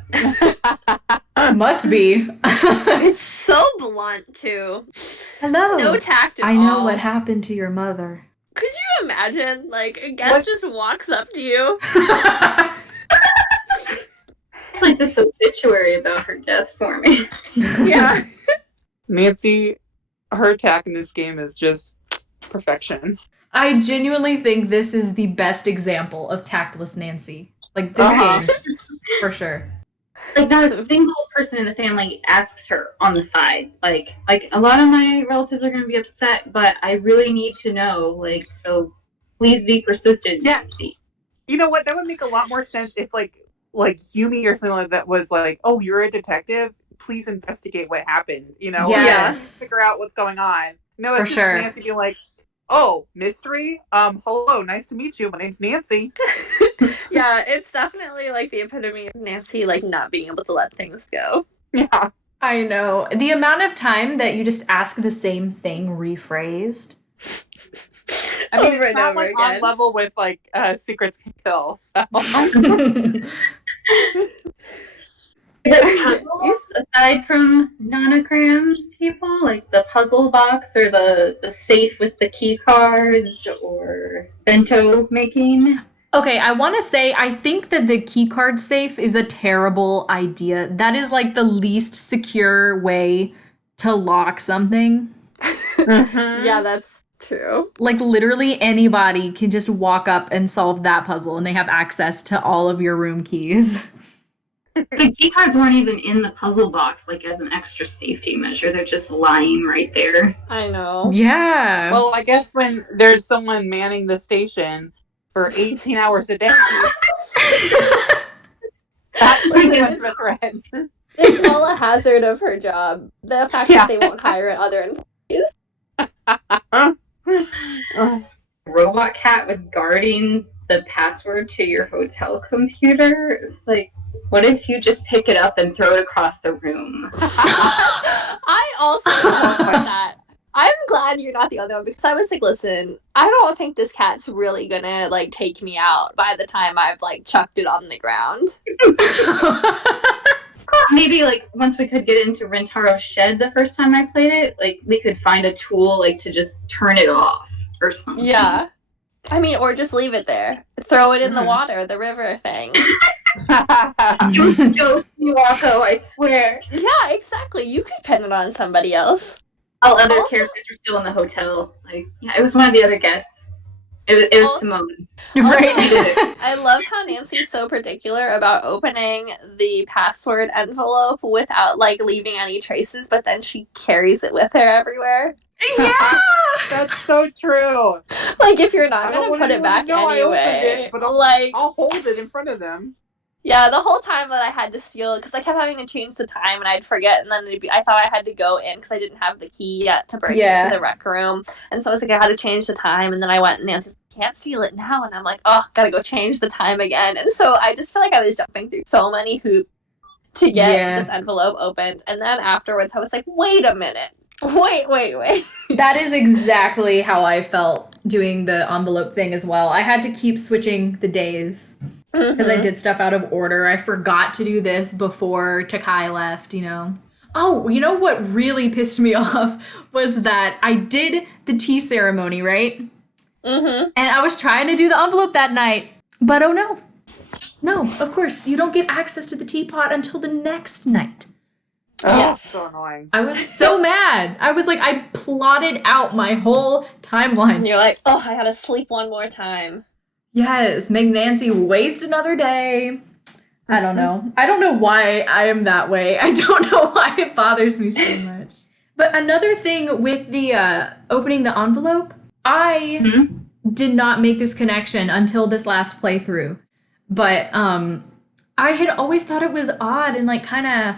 Must be. It's so blunt, too. Hello. No tact at all. I know what happened to your mother. Could you imagine, like, a guest just walks up to you? It's like this obituary about her death for me. Yeah. Nancy, her attack in this game is just perfection. I genuinely think this is the best example of tactless Nancy. Like, this game, for sure. Like, not a single person in the family asks her on the side. Like a lot of my relatives are going to be upset, but I really need to know. Like, so please be persistent, Nancy. You know what? That would make a lot more sense if, like Yumi or something like that was like, oh, you're a detective? Please investigate what happened, you know? Yes. Figure out what's going on. No, it's for sure. Nancy being like, oh, mystery? Hello, nice to meet you. My name's Nancy. Yeah, it's definitely like the epitome of Nancy, like, not being able to let things go. Yeah. I know. The amount of time that you just ask the same thing rephrased. I mean, it's not like on level with like Secrets Can Kill. So. Puzzles, aside from Nonograms, people, like the puzzle box or the safe with the key cards or bento making. Okay, I want to say I think that the keycard safe is a terrible idea. That is like the least secure way to lock something. Yeah, that's true. Like, literally anybody can just walk up and solve that puzzle, and they have access to all of your room keys. The key cards weren't even in the puzzle box, like as an extra safety measure. They're just lying right there. I know. Yeah. Well, I guess when there's someone manning the station for 18 hours a day, that's pretty much a threat. It's all a hazard of her job. The fact that they won't hire other employees. Robot cat with guarding the password to your hotel computer. It's like, what if you just pick it up and throw it across the room? I also love that. I'm glad you're not the other one, because I was like, listen, I don't think this cat's really gonna like take me out by the time I've like chucked it on the ground. Maybe like once we could get into Rentaro's shed the first time I played it, like we could find a tool like to just turn it off or something. Yeah. I mean, or just leave it there. Throw it in the water, the river thing. You should go Miwako, I swear. Yeah, exactly. You could pin it on somebody else. All other characters are still in the hotel. Like, yeah, it was one of the other guests. It was Simone. Right. I love how Nancy's so particular about opening the password envelope without like leaving any traces, but then she carries it with her everywhere. Yeah! That's so true. Like, if you're not gonna put it back anyway, I'll hold it in front of them. Yeah, the whole time that I had to steal, because I kept having to change the time and I'd forget, and then I thought I had to go in because I didn't have the key yet to bring it to the rec room. And so I was like, I had to change the time, and then I went and Nancy said, can't steal it now. And I'm like, oh, gotta go change the time again. And so I just feel like I was jumping through so many hoops to get this envelope opened. And then afterwards, I was like, wait a minute. Wait. That is exactly how I felt doing the envelope thing as well. I had to keep switching the days. Because I did stuff out of order. I forgot to do this before Takai left, you know. Oh, you know what really pissed me off was that I did the tea ceremony, right? And I was trying to do the envelope that night. But oh no. No, of course, you don't get access to the teapot until the next night. Oh, yes. So annoying. I was so mad. I was like, I plotted out my whole timeline. And you're like, oh, I gotta sleep one more time. Yes, make Nancy waste another day. I don't know. I don't know why I am that way. I don't know why it bothers me so much. But another thing with the opening the envelope, I did not make this connection until this last playthrough. But I had always thought it was odd and like kind of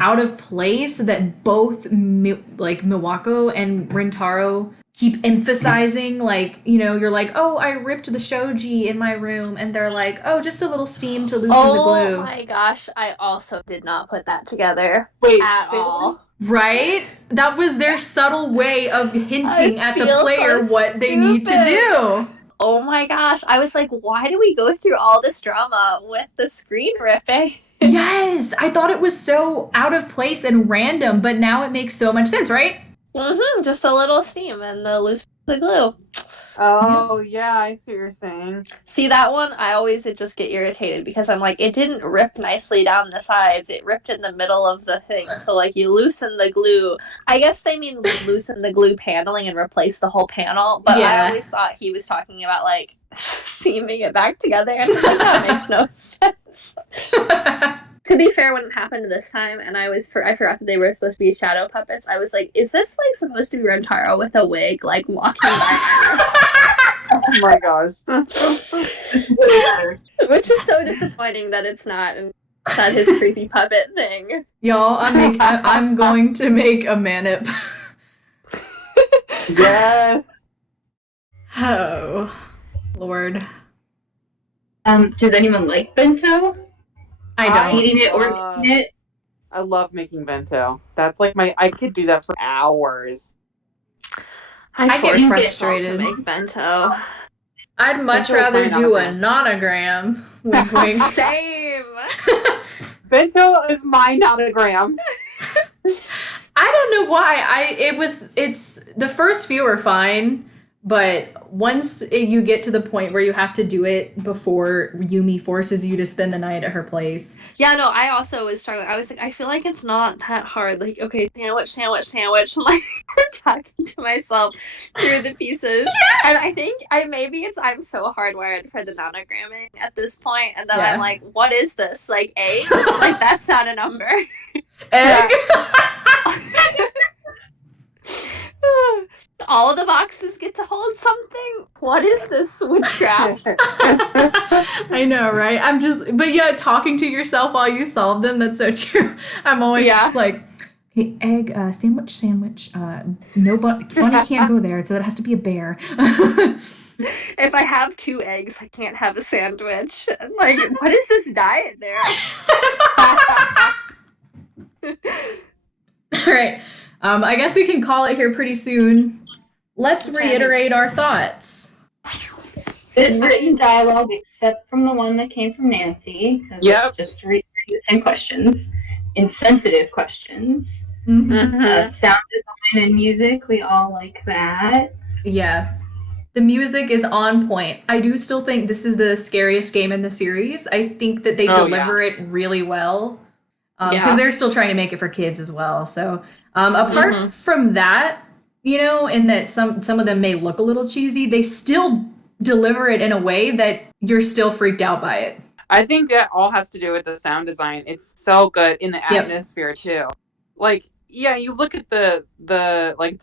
out of place that both Miwako and Rintaro keep emphasizing, like, you know, you're like, oh, I ripped the shoji in my room, and they're like, oh, just a little steam to loosen the glue. Oh my gosh, I also did not put that together at all. Right? That was their subtle way of hinting at the player what they need to do. Oh my gosh, I was like, why do we go through all this drama with the screen ripping? Yes, I thought it was so out of place and random, but now it makes so much sense, right? Just a little steam and the glue. Oh, yeah, I see what you're saying. See, that one, I always just get irritated because I'm like, it didn't rip nicely down the sides. It ripped in the middle of the thing. So, like, you loosen the glue. I guess they mean loosen the glue paneling and replace the whole panel. But I always thought he was talking about, like, seaming it back together. And that makes no sense. To be fair, when it happened this time, and I forgot that they were supposed to be shadow puppets, I was like, is this, like, supposed to be Rentaro with a wig, like, walking by? Oh my gosh. Which is so disappointing that it's not his creepy puppet thing. Y'all, I'm going to make a manip. Yes. Oh, Lord. Does anyone like bento? I don't. Eating it or eating it? I love making bento. That's like I could do that for hours. I get get frustrated. To make bento. I'd much rather do a nonogram. Wink, wink. Same. Bento is my nonogram. I don't know why. It's the first few are fine, But once you get to the point where you have to do it before Yumi forces you to spend the night at her place. Yeah, no, I also was struggling. I was like, I feel like it's not that hard. Like, okay, sandwich, sandwich, sandwich. I'm like talking to myself through the pieces. Yeah. And I think I'm so hardwired for the nonogramming at this point, and then I'm like, what is this? Like eggs? Like that's not a number. Egg? All of the boxes get to hold something. What is this witchcraft? I know, right? But yeah, talking to yourself while you solve them, that's so true. I'm always just like, okay, egg, sandwich, no bunny can't go there, so it has to be a bear. If I have 2 eggs, I can't have a sandwich. Like, what is this diet there? All right. I guess we can call it here pretty soon. Let's reiterate our thoughts. Good written dialogue, except from the one that came from Nancy. Yep. Just reading the same questions. Insensitive questions. Mm-hmm. Sound design and music, we all like that. Yeah. The music is on point. I do still think this is the scariest game in the series. I think that they deliver it really well. Because they're still trying to make it for kids as well. So apart from that, and that some of them may look a little cheesy, they still deliver it in a way that you're still freaked out by it. I think that all has to do with the sound design. It's so good in the atmosphere too. Like, yeah, you look at the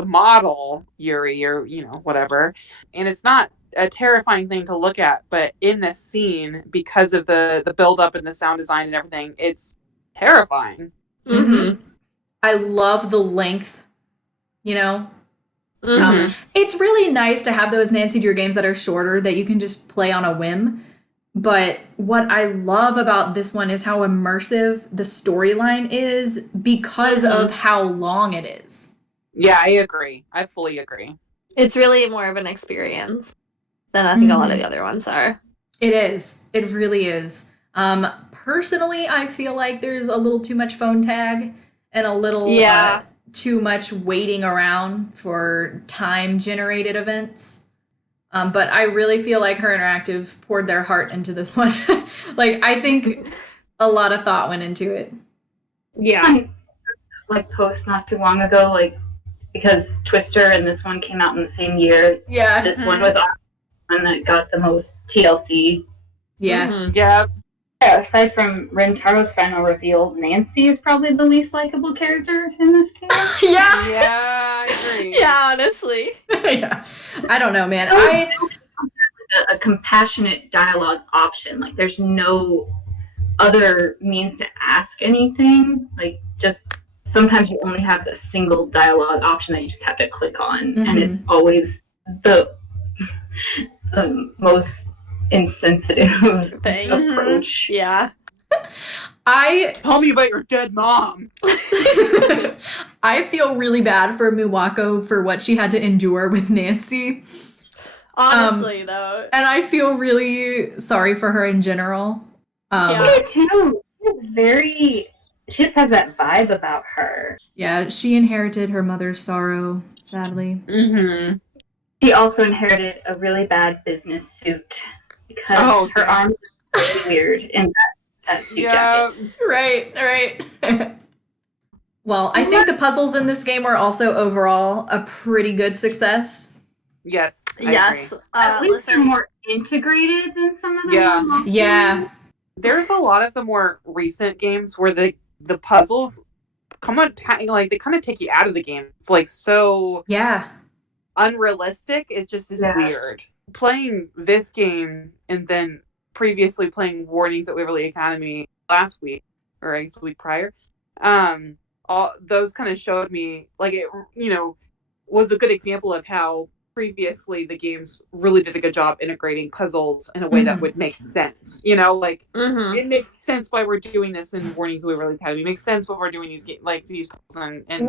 model Yuri or whatever, and it's not a terrifying thing to look at, but in this scene, because of the build up and the sound design and everything, it's terrifying. Mm-hmm. I love the length, it's really nice to have those Nancy Drew games that are shorter that you can just play on a whim. But what I love about this one is how immersive the storyline is because of how long it is. Yeah, I agree. I fully agree. It's really more of an experience than I think a lot of the other ones are. It is. It really is. Personally, I feel like there's a little too much phone tag and a little too much waiting around for time-generated events. But I really feel like Her Interactive poured their heart into this one. Like, I think a lot of thought went into it. Yeah. Like, post not too long ago, like, because Twister and this one came out in the same year. Yeah. This one was the one that got the most TLC. Yeah. Yeah. Aside from Rentaro's final reveal, Nancy is probably the least likable character in this game. Yeah. Yeah, I agree. Yeah, honestly. Yeah. I don't know, man. A compassionate dialogue option. Like, there's no other means to ask anything. Like, just sometimes you only have a single dialogue option that you just have to click on, and it's always the most insensitive approach. Yeah. Tell me about your dead mom. I feel really bad for Miwako for what she had to endure with Nancy. Honestly, though. And I feel really sorry for her in general. Me too. She just has that vibe about her. Yeah, she inherited her mother's sorrow, sadly. Mm-hmm. She also inherited a really bad business suit because her arms are really weird in that suit jacket. Right. Well, I think the puzzles in this game were also overall a pretty good success. Yes. Yes. At least they're more integrated than some of them. Yeah. There's a lot of the more recent games where the puzzles come on, they kind of take you out of the game. It's like so unrealistic. It just is weird. Playing this game and then previously playing Warnings at Waverly Academy last week, or I guess the week prior, all those kind of showed me, like, it, was a good example of how previously the games really did a good job integrating puzzles in a way that would make sense. It makes sense why we're doing this in Warnings at Waverly Academy. It makes sense why we're doing these puzzles and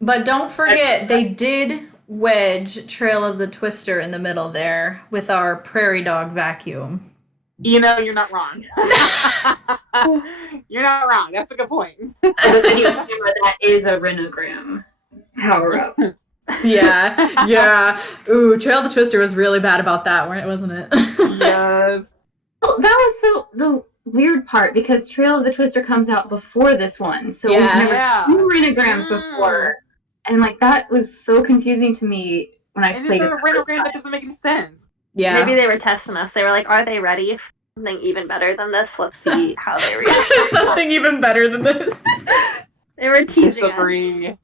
but don't forget, they did wedge Trail of the Twister in the middle there with our prairie dog vacuum. You're not wrong. You're not wrong. That's a good point. The video camera, that is a renogram power-up. Yeah. Ooh, Trail the Twister was really bad about that, wasn't it? Yes. Well, that was the weird part because Trail of the Twister comes out before this one, so we've never seen Nonograms before, and like that was so confusing to me when I played it. And it's a Renogram that doesn't make any sense. Yeah. Maybe they were testing us. They were like, "Are they ready for something even better than this? Let's see how they react." Something even better than this. They were teasing Disagree. us.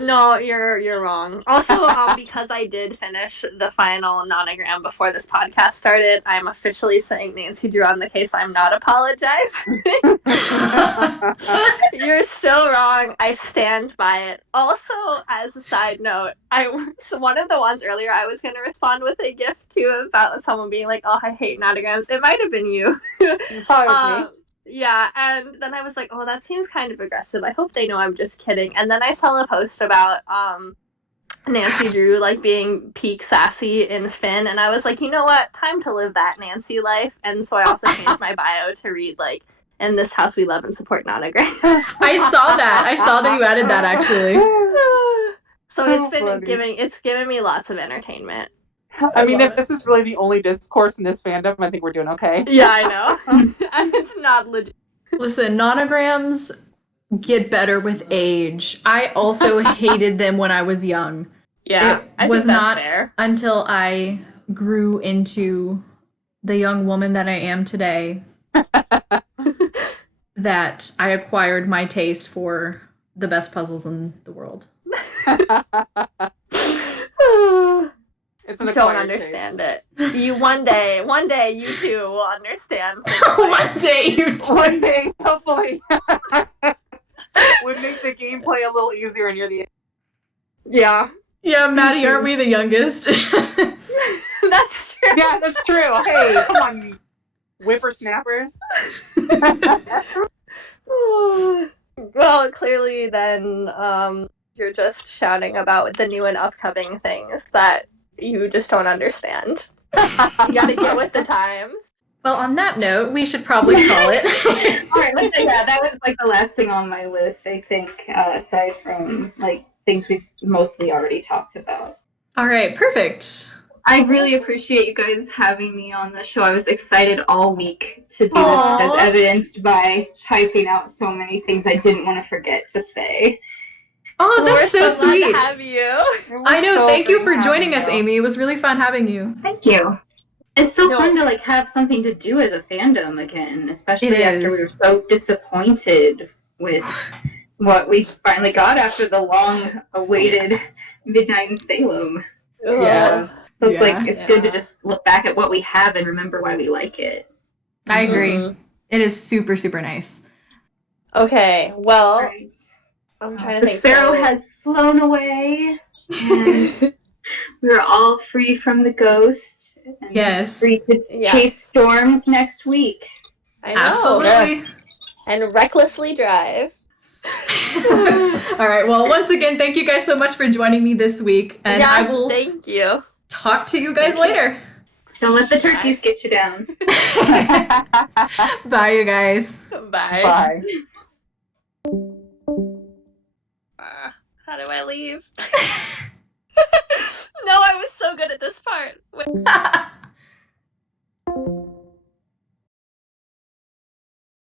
No, you're wrong. Also, because I did finish the final nonogram before this podcast started, I'm officially saying Nancy drew on the case. I'm not apologizing. You're still wrong. I stand by it. Also, as a side note, one of the ones earlier I was going to respond with a gift to about someone being like, "Oh, I hate nonograms." It might have been you. Probably me. Yeah, and then I was like, "Oh, that seems kind of aggressive. I hope they know I'm just kidding." And then I saw a post about Nancy Drew like being peak sassy in Finn, and I was like, you know what? Time to live that Nancy life. And so I also changed my bio to read like, "In this house we love and support nonogram." I saw that. I saw that you added that actually. So it's given me lots of entertainment. I mean, if this is really the only discourse in this fandom, I think we're doing okay. Yeah, I know. And it's not legit. Listen, nonograms get better with age. I also hated them when I was young. Yeah, it was not fair. until I grew into the young woman that I am today that I acquired my taste for the best puzzles in the world. It's an Don't understand it. You one day you too will understand. One day you too. One day, hopefully. Would make the gameplay a little easier and you're the Yeah. Yeah, Maddie, aren't we the youngest? That's true. Yeah, that's true. Hey, come on, whippersnappers. Well, clearly then you're just shouting about the new and upcoming things that you just don't understand. You gotta get with the times. Well, on that note, we should probably call it. All right, let's say that was like the last thing on my list, I think, aside from like things we've mostly already talked about. All right, perfect. I really appreciate you guys having me on the show. I was excited all week to do this, as evidenced by typing out so many things I didn't want to forget to say. Oh, that's so sweet. Glad to have you. I know. Thank you for joining us, Amy. It was really fun having you. Thank you. It's so fun to like have something to do as a fandom again, especially after we were so disappointed with what we finally got after the long-awaited Midnight in Salem. Yeah. So it's like it's good to just look back at what we have and remember why we like it. I agree. It is super, super nice. Okay, well, I'm trying to think. The sparrow has flown away. And we're all free from the ghost. And free to chase storms next week. I know. Absolutely. And recklessly drive. All right. Well, once again, thank you guys so much for joining me this week. And I will thank you. Talk to you guys later. Don't let the turkeys get you down. Bye, you guys. Bye. Bye. How do I leave? No, I was so good at this part.